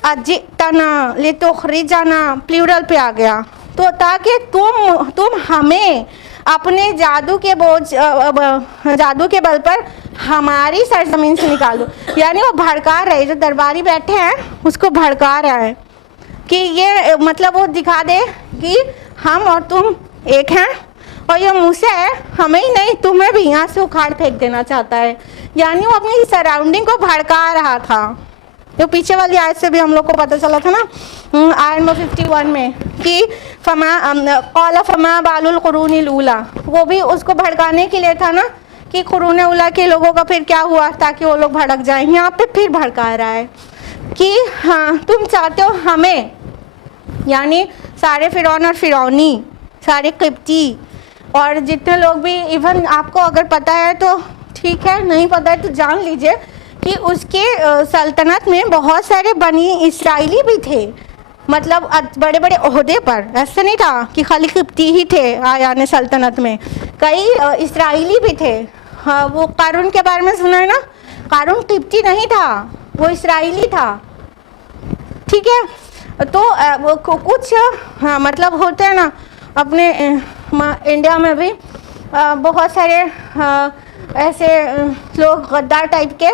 اجئتنا لتخرجنا، پلیورل پہ آ گیا، تو تاکہ تم ہمیں اپنے جادو کے بل پر ہماری سرزمین سے نکال دو. یعنی وہ بھڑکا رہے، جو درباری بیٹھے ہیں اس کو بھڑکا رہا ہے کہ یہ مطلب وہ دکھا دے کہ ہم اور تم ایک ہیں، اور یہ موسیٰ ہے ہمیں ہی نہیں تمہیں بھی یہاں سے اکھاڑ پھینک دینا چاہتا ہے. یعنی وہ اپنی سراؤنڈنگ کو بھڑکا رہا تھا. جو پیچھے والی آیت سے بھی ہم لوگ کو پتہ چلا تھا نا، آیت نمبر 51 میں کہ قال فما بال القرون الاولیٰ، وہ بھی اس کو بھڑکانے کے لیے تھا نا کہ قرون اولیٰ کے لوگوں کا پھر کیا ہوا تاکہ وہ لوگ بھڑک جائیں. یہاں پہ پھر بھڑکا رہا ہے کہ ہاں تم چاہتے ہو ہمیں، یعنی سارے فرعون اور فرعونی، سارے قبطی اور جتنے لوگ بھی، ایون آپ کو اگر پتہ ہے تو ٹھیک ہے، نہیں پتہ ہے تو جان لیجئے کہ اس کے سلطنت میں بہت سارے بنی اسرائیلی بھی تھے، مطلب بڑے بڑے عہدے پر. ایسا نہیں تھا کہ خالی قبطی ہی تھے آیان سلطنت میں، کئی اسرائیلی بھی تھے. وہ قارون کے بارے میں سنا ہے نا، قارون قبطی نہیں تھا، وہ اسرائیلی تھا، ٹھیک ہے. تو کچھ مطلب ہوتے ہیں نا اپنے انڈیا میں بھی بہت سارے ایسے لوگ غدار ٹائپ کے،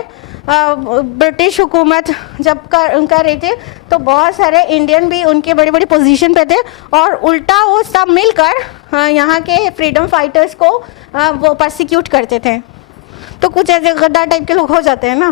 برٹش حکومت جب کر رہی تھے تو بہت سارے انڈین بھی ان کے بڑی بڑی پوزیشن پہ تھے، اور الٹا وہ سب مل کر یہاں کے فریڈم فائٹرز کو وہ پرسیکیوٹ کرتے تھے. تو کچھ ایسے غدار ٹائپ کے لوگ ہو جاتے ہیں نا.